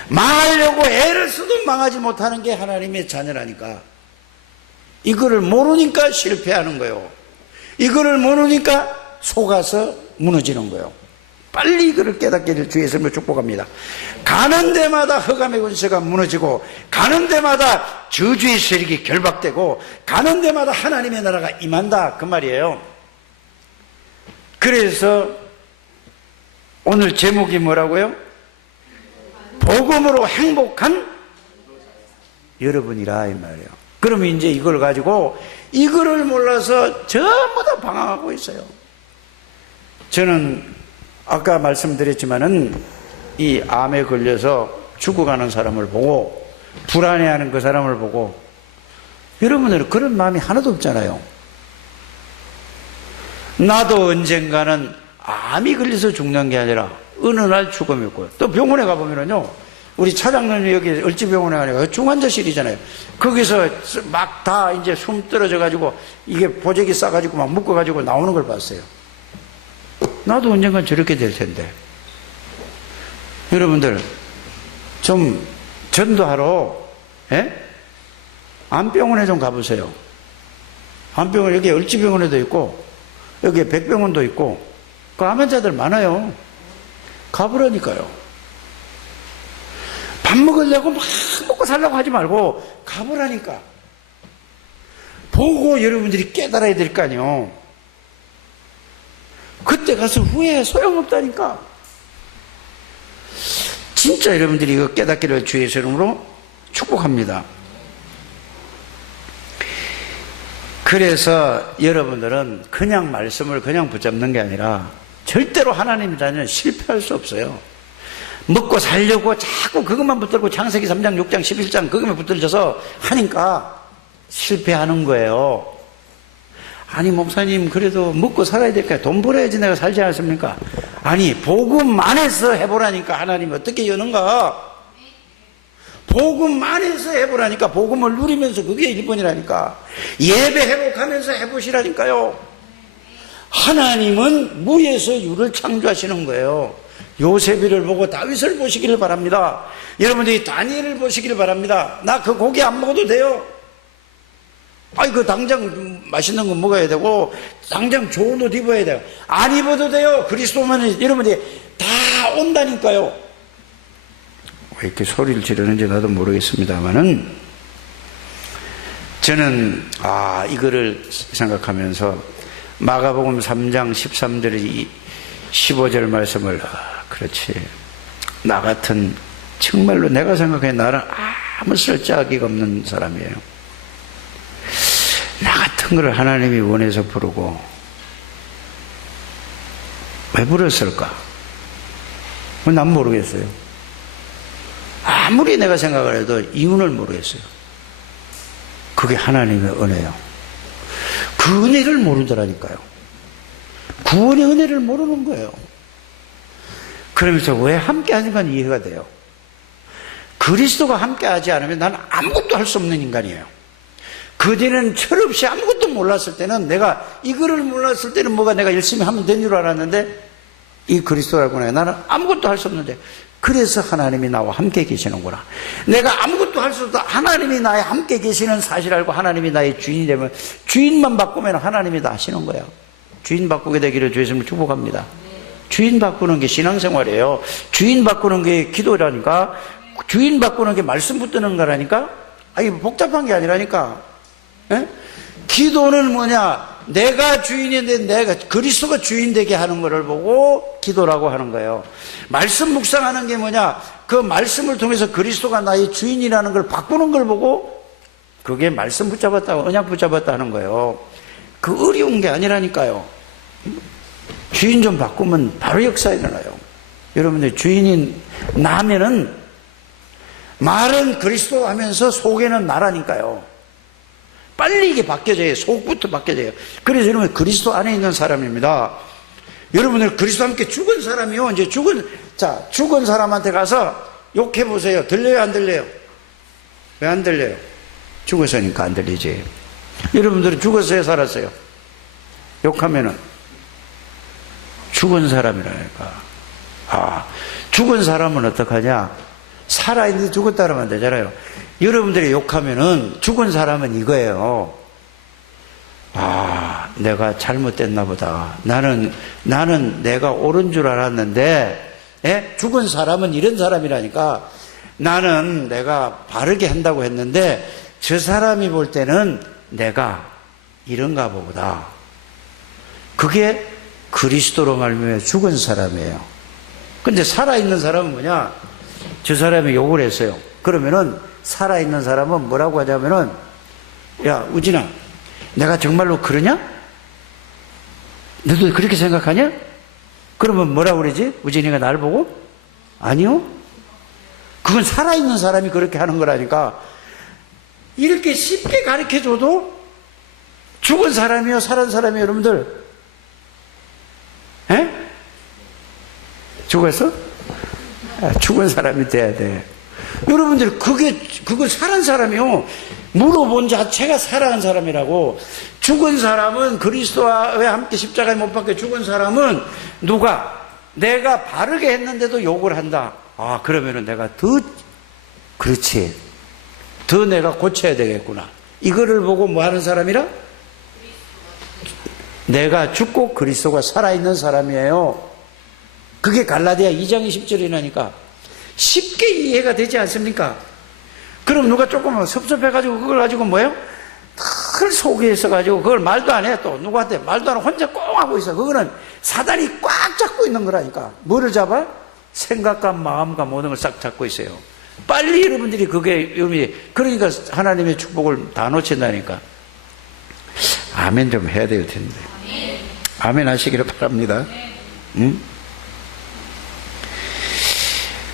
망하려고 애를 써도 망하지 못하는 게 하나님의 자녀라니까. 이거를 모르니까 실패하는 거예요. 이거를 모르니까 속아서 무너지는 거예요. 빨리 이거를 깨닫기를 주의 이름으로 축복합니다. 가는 데마다 흑암의 권세가 무너지고, 가는 데마다 저주의 세력이 결박되고, 가는 데마다 하나님의 나라가 임한다, 그 말이에요. 그래서 오늘 제목이 뭐라고요? 복음으로 행복한 여러분이라 이 말이에요. 그러면 이제 이걸 가지고 이거를 몰라서 전부 다 방황하고 있어요. 저는 아까 말씀드렸지만은 이 암에 걸려서 죽어가는 사람을 보고 불안해하는 그 사람을 보고 여러분들은 그런 마음이 하나도 없잖아요. 나도 언젠가는 암이 걸려서 죽는 게 아니라 어느 날 죽음이 있고요. 또 병원에 가보면은요, 우리 차장님이 여기 을지병원에 가니까 중환자실이잖아요. 거기서 막 다 이제 숨 떨어져가지고 이게 보재기 싸가지고 막 묶어가지고 나오는 걸 봤어요. 나도 언젠간 저렇게 될 텐데. 여러분들, 좀 전도하러, 암병원에 좀 가보세요. 암병원, 여기 을지병원에도 있고, 여기 백병원도 있고, 그 암 환자들 많아요. 가보라니까요. 밥 먹으려고 막 먹고 살려고 하지 말고 가보라니까. 보고 여러분들이 깨달아야 될 거 아니에요. 그때 가서 후회해 소용없다니까. 진짜 여러분들이 이거 깨닫기를 주의 이름으로 축복합니다. 그래서 여러분들은 그냥 말씀을 그냥 붙잡는 게 아니라 절대로 하나님이라면 실패할 수 없어요. 먹고 살려고 자꾸 그것만 붙들고 창세기 3장, 6장, 11장 그것만 붙들려서 하니까 실패하는 거예요. 아니 목사님 그래도 먹고 살아야 될까요? 돈 벌어야지 내가 살지 않습니까? 아니 복음 안에서 해보라니까 하나님이 어떻게 여는가? 복음 안에서 해보라니까. 복음을 누리면서 그게 1번이라니까. 예배 회복하면서 해보시라니까요. 하나님은 무에서 유를 창조하시는 거예요. 요셉이를 보고 다윗을 보시기를 바랍니다. 여러분들이 다니엘을 보시기를 바랍니다. 나 그 고기 안 먹어도 돼요. 아이 그 당장 맛있는 거 먹어야 되고 당장 좋은 옷 입어야 돼요. 안 입어도 돼요. 그리스도만 여러분들이 다 온다니까요. 왜 이렇게 소리를 지르는지 나도 모르겠습니다만은 저는 이거를 생각하면서 마가복음 3장 13절 15절 말씀을 그렇지 나 같은 정말로 내가 생각해 나는 아무 쓸데기가 없는 사람이에요. 나 같은 걸 하나님이 원해서 부르고 왜 부르셨을까? 난 모르겠어요. 아무리 내가 생각을 해도 이유를 모르겠어요. 그게 하나님의 은혜예요. 그 은혜를 모르더라니까요. 구원의 은혜를 모르는 거예요. 그러면서 왜 함께 하는가 이해가 돼요. 그리스도가 함께 하지 않으면 나는 아무것도 할 수 없는 인간이에요. 그전에는 철없이 아무것도 몰랐을 때는 내가 이거를 몰랐을 때는 뭐가 내가 열심히 하면 된 줄 알았는데 이 그리스도라고 해. 나는 아무것도 할 수 없는데 그래서 하나님이 나와 함께 계시는구나. 내가 아무것도 할 수 없다. 하나님이 나와 함께 계시는 사실 알고 하나님이 나의 주인이 되면 주인만 바꾸면 하나님이 다 하시는 거예요. 주인 바꾸게 되기를 주의 이름으로 축복합니다. 주인 바꾸는 게 신앙생활이에요. 주인 바꾸는 게 기도라니까. 주인 바꾸는 게 말씀 붙드는 거라니까. 이거 복잡한 게 아니라니까. 에? 기도는 뭐냐? 내가 주인인데 내가 그리스도가 주인 되게 하는 것을 보고 기도라고 하는 거예요. 말씀 묵상하는 게 뭐냐? 그 말씀을 통해서 그리스도가 나의 주인이라는 걸 바꾸는 걸 보고 그게 말씀 붙잡았다, 언약 붙잡았다 하는 거예요. 그 어려운 게 아니라니까요. 주인 좀 바꾸면 바로 역사 일어나요. 여러분들 주인이 나면은 말은 그리스도 하면서 속에는 나라니까요. 빨리 이게 바뀌어져요. 속부터 바뀌어져요. 그래서 여러분 그리스도 안에 있는 사람입니다. 여러분들 그리스도 함께 죽은 사람이요. 이제 죽은 사람한테 가서 욕해 보세요. 들려요, 안 들려요? 왜 안 들려요? 죽었으니까 안 들리지. 여러분들은 죽었어요, 살았어요? 욕하면은 죽은 사람이라니까. 죽은 사람은 어떡하냐? 살아있는데 죽었다 그러면 안 되잖아요. 여러분들이 욕하면은 죽은 사람은 이거예요. 내가 잘못됐나 보다. 나는 내가 옳은 줄 알았는데, 죽은 사람은 이런 사람이라니까. 나는 내가 바르게 한다고 했는데, 저 사람이 볼 때는 내가 이런가 보다. 그게 그리스도로 말미암아 죽은 사람이에요. 근데 살아있는 사람은 뭐냐? 저 사람이 욕을 했어요. 그러면은 살아있는 사람은 뭐라고 하냐면은, 야, 우진아, 내가 정말로 그러냐? 너도 그렇게 생각하냐? 그러면 뭐라고 그러지? 우진이가 날 보고? 아니요. 그건 살아있는 사람이 그렇게 하는 거라니까. 이렇게 쉽게 가르쳐줘도 죽은 사람이요, 살은 사람이요, 여러분들. 죽었어? 죽은 사람이 돼야 돼. 여러분들, 그거 살은 사람이요. 물어본 자체가 살아간 사람이라고. 죽은 사람은 그리스도와 함께 십자가에 못 박혀 죽은 사람은 누가? 내가 바르게 했는데도 욕을 한다. 그러면은 내가 그렇지. 더 내가 고쳐야 되겠구나. 이거를 보고 뭐 하는 사람이라? 내가 죽고 그리스도가 살아있는 사람이에요. 그게 갈라디아 2장 20절이라니까. 쉽게 이해가 되지 않습니까? 그럼 누가 조금 섭섭해가지고 그걸 가지고 뭐예요? 늘 속에 있어가지고 그걸 말도 안 해. 또 누구한테 말도 안 하고 혼자 꽁 하고 있어. 그거는 사단이 꽉 잡고 있는 거라니까. 뭐를 잡아? 생각과 마음과 모든 걸 싹 잡고 있어요. 빨리 여러분들이 그게 그러니까 하나님의 축복을 다 놓친다니까. 아멘 좀 해야 될 텐데. 아멘 하시기를 바랍니다. 응?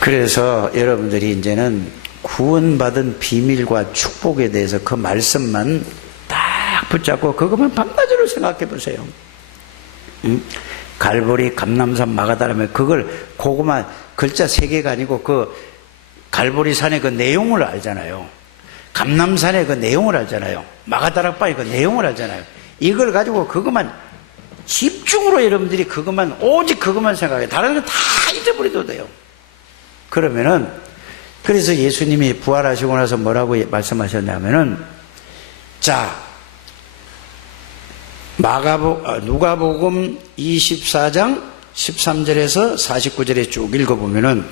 그래서 여러분들이 이제는 구원받은 비밀과 축복에 대해서 그 말씀만 딱 붙잡고 그것만 밤낮으로 생각해 보세요. 응? 갈보리, 감람산, 마가다라면 그걸 고구마 글자 3개가 아니고 그 갈보리 산의 그 내용을 알잖아요. 감람산의 그 내용을 알잖아요. 마가다락방의 그 내용을 알잖아요. 이걸 가지고 그것만 집중으로 여러분들이 그것만 오직 그것만 생각해요. 다른 건 다 잊어버려도 돼요. 그러면은 그래서 예수님이 부활하시고 나서 뭐라고 말씀하셨냐면은 자 누가복음 24장 13절에서 49절에 쭉 읽어보면은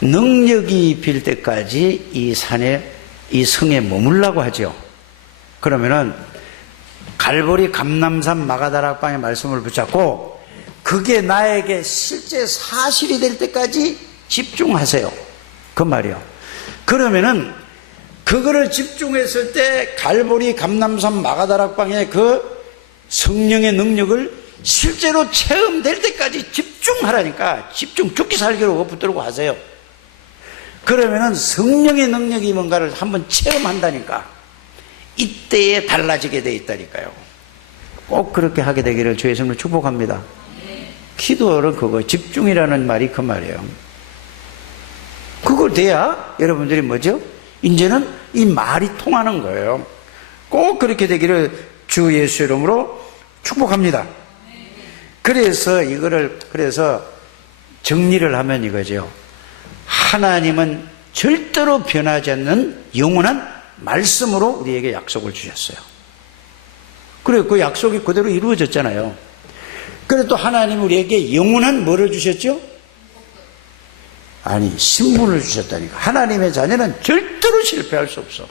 능력이 빌 때까지 이 산에 이 성에 머물라고 하죠. 그러면은 갈보리 감람산 마가다락방의 말씀을 붙잡고 그게 나에게 실제 사실이 될 때까지 집중하세요. 그 말이요. 그러면은 그거를 집중했을 때 갈보리 감람산 마가다락방의 그 성령의 능력을 실제로 체험될 때까지 집중하라니까. 집중, 죽기 살기로 붙들고 하세요. 그러면은 성령의 능력이 뭔가를 한번 체험한다니까. 이때에 달라지게 돼 있다니까요. 꼭 그렇게 하게 되기를 주의 이름으로 축복합니다. 기도는 그거 집중이라는 말이 그 말이에요. 그걸 돼야 여러분들이 뭐죠? 이제는 이 말이 통하는 거예요. 꼭 그렇게 되기를 주 예수 이름으로 축복합니다. 그래서 정리를 하면 이거죠. 하나님은 절대로 변하지 않는 영원한 말씀으로 우리에게 약속을 주셨어요. 그리고 그 약속이 그대로 이루어졌잖아요. 그래도 또 하나님 우리에게 영원한 뭐를 주셨죠? 아니, 신분을 주셨다니까. 하나님의 자녀는 절대로 실패할 수 없어.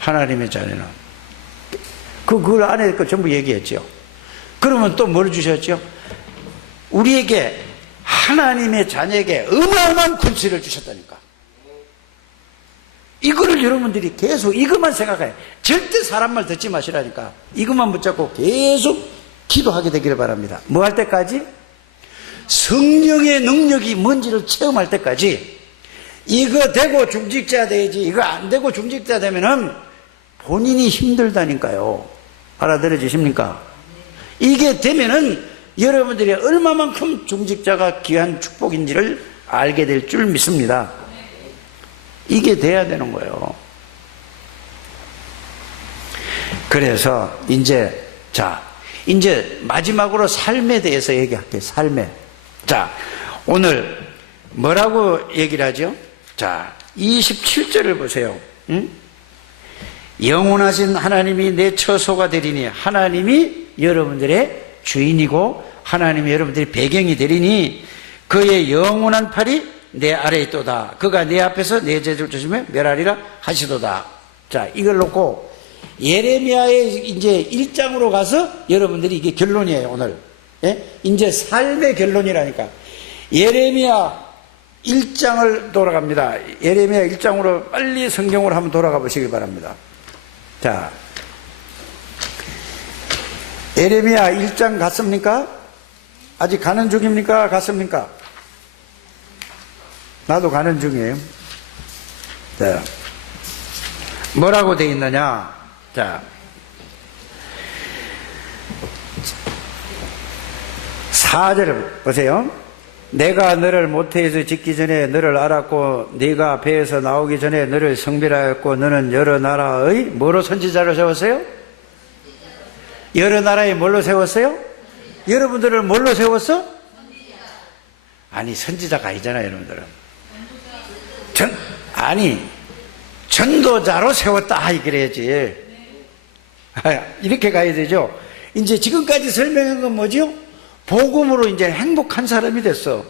하나님의 자녀는. 그걸 안에 거 전부 얘기했죠. 그러면 또 뭘 주셨죠? 우리에게 하나님의 자녀에게 어마어마한 권세를 주셨다니까. 이거를 여러분들이 계속 이것만 생각해요. 절대 사람 말 듣지 마시라니까. 이것만 붙잡고 계속 기도하게 되기를 바랍니다. 뭐 할 때까지? 성령의 능력이 뭔지를 체험할 때까지. 이거 되고 중직자 되지, 이거 안 되고 중직자 되면은 본인이 힘들다니까요. 알아들어지십니까? 이게 되면은 여러분들이 얼마만큼 중직자가 귀한 축복인지를 알게 될 줄 믿습니다. 이게 돼야 되는 거예요. 그래서 이제 마지막으로 삶에 대해서 얘기할게요. 삶에. 자, 오늘 뭐라고 얘기를 하죠? 자, 27절을 보세요. 응? 영원하신 하나님이 내 처소가 되리니, 하나님이 여러분들의 주인이고 하나님이 여러분들의 배경이 되리니 그의 영원한 팔이 내 아래에 있도다. 그가 내 앞에서 내 죄를 조심해 멸하리라 하시도다. 자, 이걸 놓고 예레미야의 이제 1장으로 가서 여러분들이 이게 결론이에요, 오늘. 예? 이제 삶의 결론이라니까. 예레미야 1장을 돌아갑니다. 예레미야 1장으로 빨리 성경으로 한번 돌아가 보시기 바랍니다. 자, 예레미야 1장 갔습니까? 아직 가는 중입니까? 갔습니까? 나도 가는 중이에요. 자, 뭐라고 되어 있느냐? 자, 4절 보세요. 내가 너를 모태에서 짓기 전에 너를 알았고 네가 배에서 나오기 전에 너를 성별하였고 너는 여러 나라의 뭐로 선지자를 세웠어요? 여러 나라에 뭘로 세웠어요? 여러분들을 뭘로 세웠어? 아니, 선지자가 아니잖아요, 여러분들은. 전도자로 세웠다, 그래야지. 이렇게 가야 되죠. 이제 지금까지 설명한 건 뭐죠? 복음으로 이제 행복한 사람이 됐어.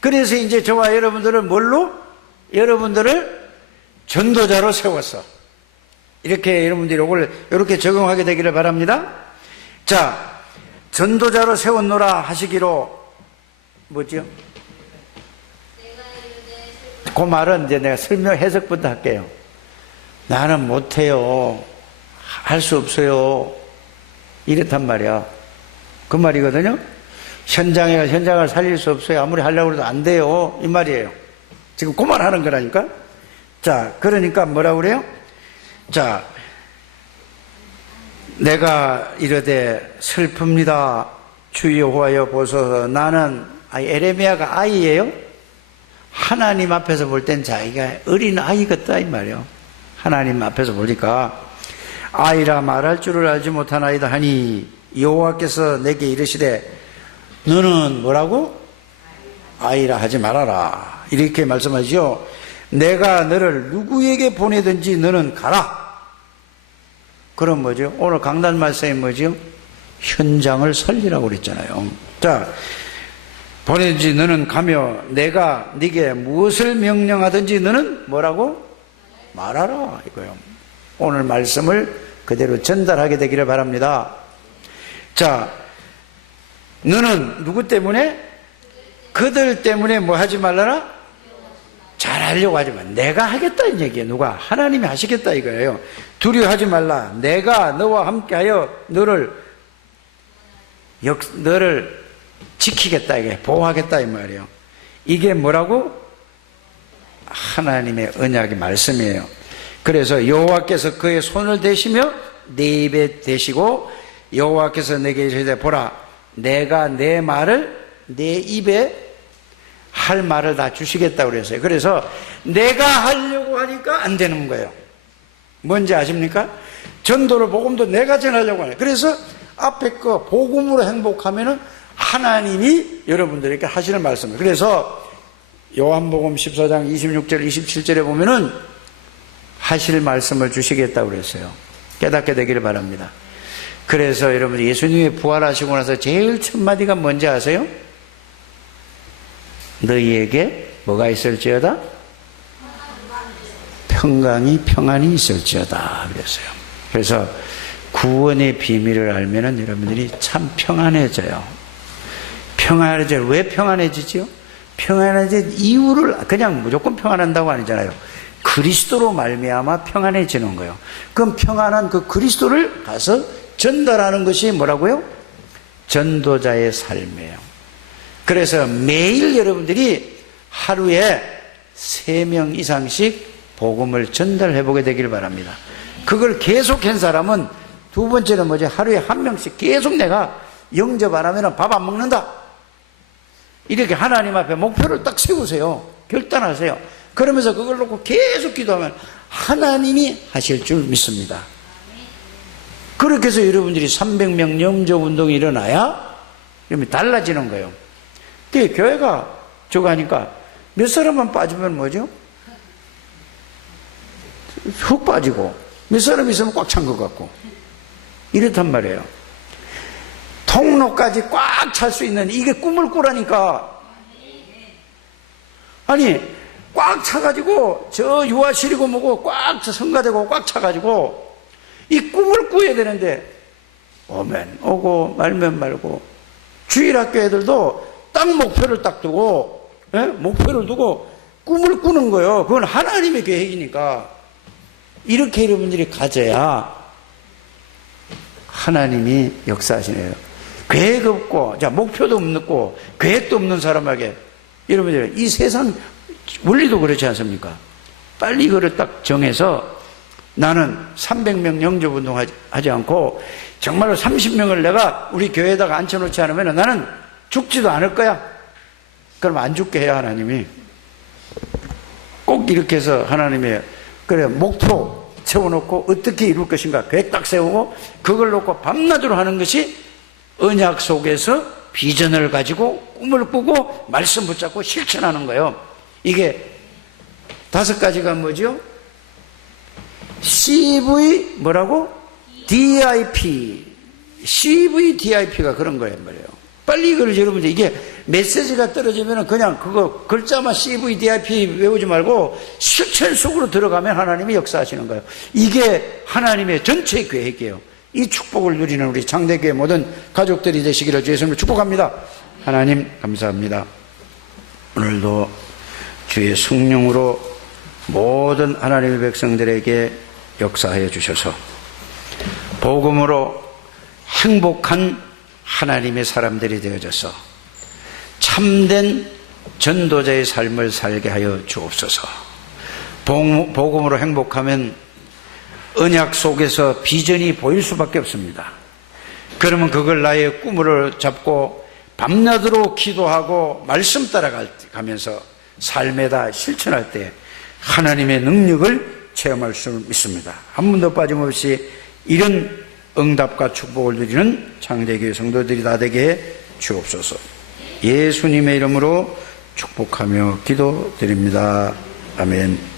그래서 이제 저와 여러분들을 뭘로? 여러분들을 전도자로 세웠어. 이렇게 여러분들이 이걸 이렇게 적용하게 되기를 바랍니다. 자, 전도자로 세웠노라 하시기로 뭐죠? 그 말은 이제 내가 설명 해석부터 할게요. 나는 못해요. 할 수 없어요. 이렇단 말이야. 그 말이거든요. 현장을 살릴 수 없어요. 아무리 하려고 해도 안 돼요. 이 말이에요. 지금 그만하는 거라니까. 자, 그러니까 뭐라고 그래요? 자, 내가 이르되 슬픕니다. 주 여호와여 보소서. 나는 에레미야가 아이예요. 하나님 앞에서 볼 땐 자기가 어린 아이 같다 이 말이에요. 하나님 앞에서 보니까 아이라 말할 줄을 알지 못하나이다 하니 여호와께서 내게 이르시되 너는 뭐라고? 아이라 하지 말아라. 이렇게 말씀하시죠. 내가 너를 누구에게 보내든지 너는 가라. 그럼 뭐죠? 오늘 강단 말씀이 뭐죠? 현장을 살리라고 그랬잖아요. 자, 보내든지 너는 가며 내가 네게 무엇을 명령하든지 너는 뭐라고? 말하라 이거요. 오늘 말씀을 그대로 전달하게 되기를 바랍니다. 자, 너는 누구 때문에? 그들 때문에 뭐 하지 말라라? 잘하려고 하지 마. 내가 하겠다 이 얘기예요. 누가? 하나님이 하시겠다 이거예요. 두려워하지 말라. 내가 너와 함께하여 너를 지키겠다 이게 보호하겠다 이 말이에요. 이게 뭐라고? 하나님의 언약의 말씀이에요. 그래서 여호와께서 그의 손을 대시며 내 입에 대시고 여호와께서 내게 이르시되 보라 내가 내 말을 내 입에 할 말을 다 주시겠다고 그랬어요. 그래서 내가 하려고 하니까 안 되는 거예요. 뭔지 아십니까? 전도를 복음도 내가 전하려고 하네. 그래서 앞에 거 복음으로 행복하면은 하나님이 여러분들에게 하시는 말씀이에요. 그래서 요한복음 14장 26절 27절에 보면은 하실 말씀을 주시겠다고 그랬어요. 깨닫게 되기를 바랍니다. 그래서 여러분 예수님이 부활하시고 나서 제일 첫 마디가 뭔지 아세요? 너희에게 뭐가 있을지어다? 평안이 있을지어다 그랬어요. 그래서 구원의 비밀을 알면은 여러분들이 참 평안해져요. 평안해져요. 왜 평안해지죠? 평안해진 이유를 그냥 무조건 평안한다고 아니잖아요. 그리스도로 말미암아 평안해지는 거예요. 그럼 평안한 그 그리스도를 가서 전달하는 것이 뭐라고요? 전도자의 삶이에요. 그래서 매일 여러분들이 하루에 3명 이상씩 복음을 전달해 보게 되기를 바랍니다. 그걸 계속 한 사람은 두 번째는 뭐지? 하루에 1명씩 계속 내가 영접 안 하면 밥 안 먹는다. 이렇게 하나님 앞에 목표를 딱 세우세요. 결단하세요. 그러면서 그걸 놓고 계속 기도하면 하나님이 하실 줄 믿습니다. 그렇게 해서 여러분들이 300명 영접 운동이 일어나야 이러면 달라지는 거예요. 근데 교회가 저거 하니까 몇 사람만 빠지면 뭐죠? 훅 빠지고 몇 사람 있으면 꽉 찬 것 같고 이렇단 말이에요. 통로까지 꽉 찰 수 있는 이게 꿈을 꾸라니까. 아니 꽉 차가지고 저 유아실이고 뭐고 꽉 성가되고 꽉 차가지고 이 꿈을 꾸어야 되는데 오면 오고 말면 말고 주일학교 애들도 딱 목표를 딱 두고 목표를 두고 꿈을 꾸는 거예요. 그건 하나님의 계획이니까 이렇게 여러분들이 가져야 하나님이 역사하시네요. 계획 없고 자 목표도 없고 계획도 없는 사람에게 여러분들 이 세상 원리도 그렇지 않습니까? 빨리 이거를 딱 정해서 나는 300명 영접운동 하지 않고 정말로 30명을 내가 우리 교회에다가 앉혀놓지 않으면 나는 죽지도 않을 거야. 그럼 안 죽게 해야 하나님이 꼭 이렇게 해서 하나님의 그래 목표 세워놓고 어떻게 이룰 것인가 계획 딱 세우고 그걸 놓고 밤낮으로 하는 것이 언약 속에서 비전을 가지고 꿈을 꾸고 말씀 붙잡고 실천하는 거예요. 이게 5가지가 뭐죠? CV 뭐라고? DIP CVDIP가 그런 거란 말이에요. 빨리 이걸 여러분들 이게 메시지가 떨어지면 그냥 그거 글자만 CVDIP 외우지 말고 실천 속으로 들어가면 하나님이 역사하시는 거예요. 이게 하나님의 전체 계획이에요. 이 축복을 누리는 우리 장대교회 모든 가족들이 되시기를 주의 이름으로 축복합니다. 하나님 감사합니다. 오늘도 주의 성령으로 모든 하나님의 백성들에게 역사하여 주셔서 복음으로 행복한 하나님의 사람들이 되어져서 참된 전도자의 삶을 살게 하여 주옵소서. 복음으로 행복하면 언약 속에서 비전이 보일 수밖에 없습니다. 그러면 그걸 나의 꿈으로 잡고 밤낮으로 기도하고 말씀 따라가면서 삶에다 실천할 때 하나님의 능력을 체험할 수 있습니다. 한 번도 빠짐없이 이런 응답과 축복을 누리는 창대교회 성도들이 다 되게 해 주옵소서. 예수님의 이름으로 축복하며 기도드립니다. 아멘.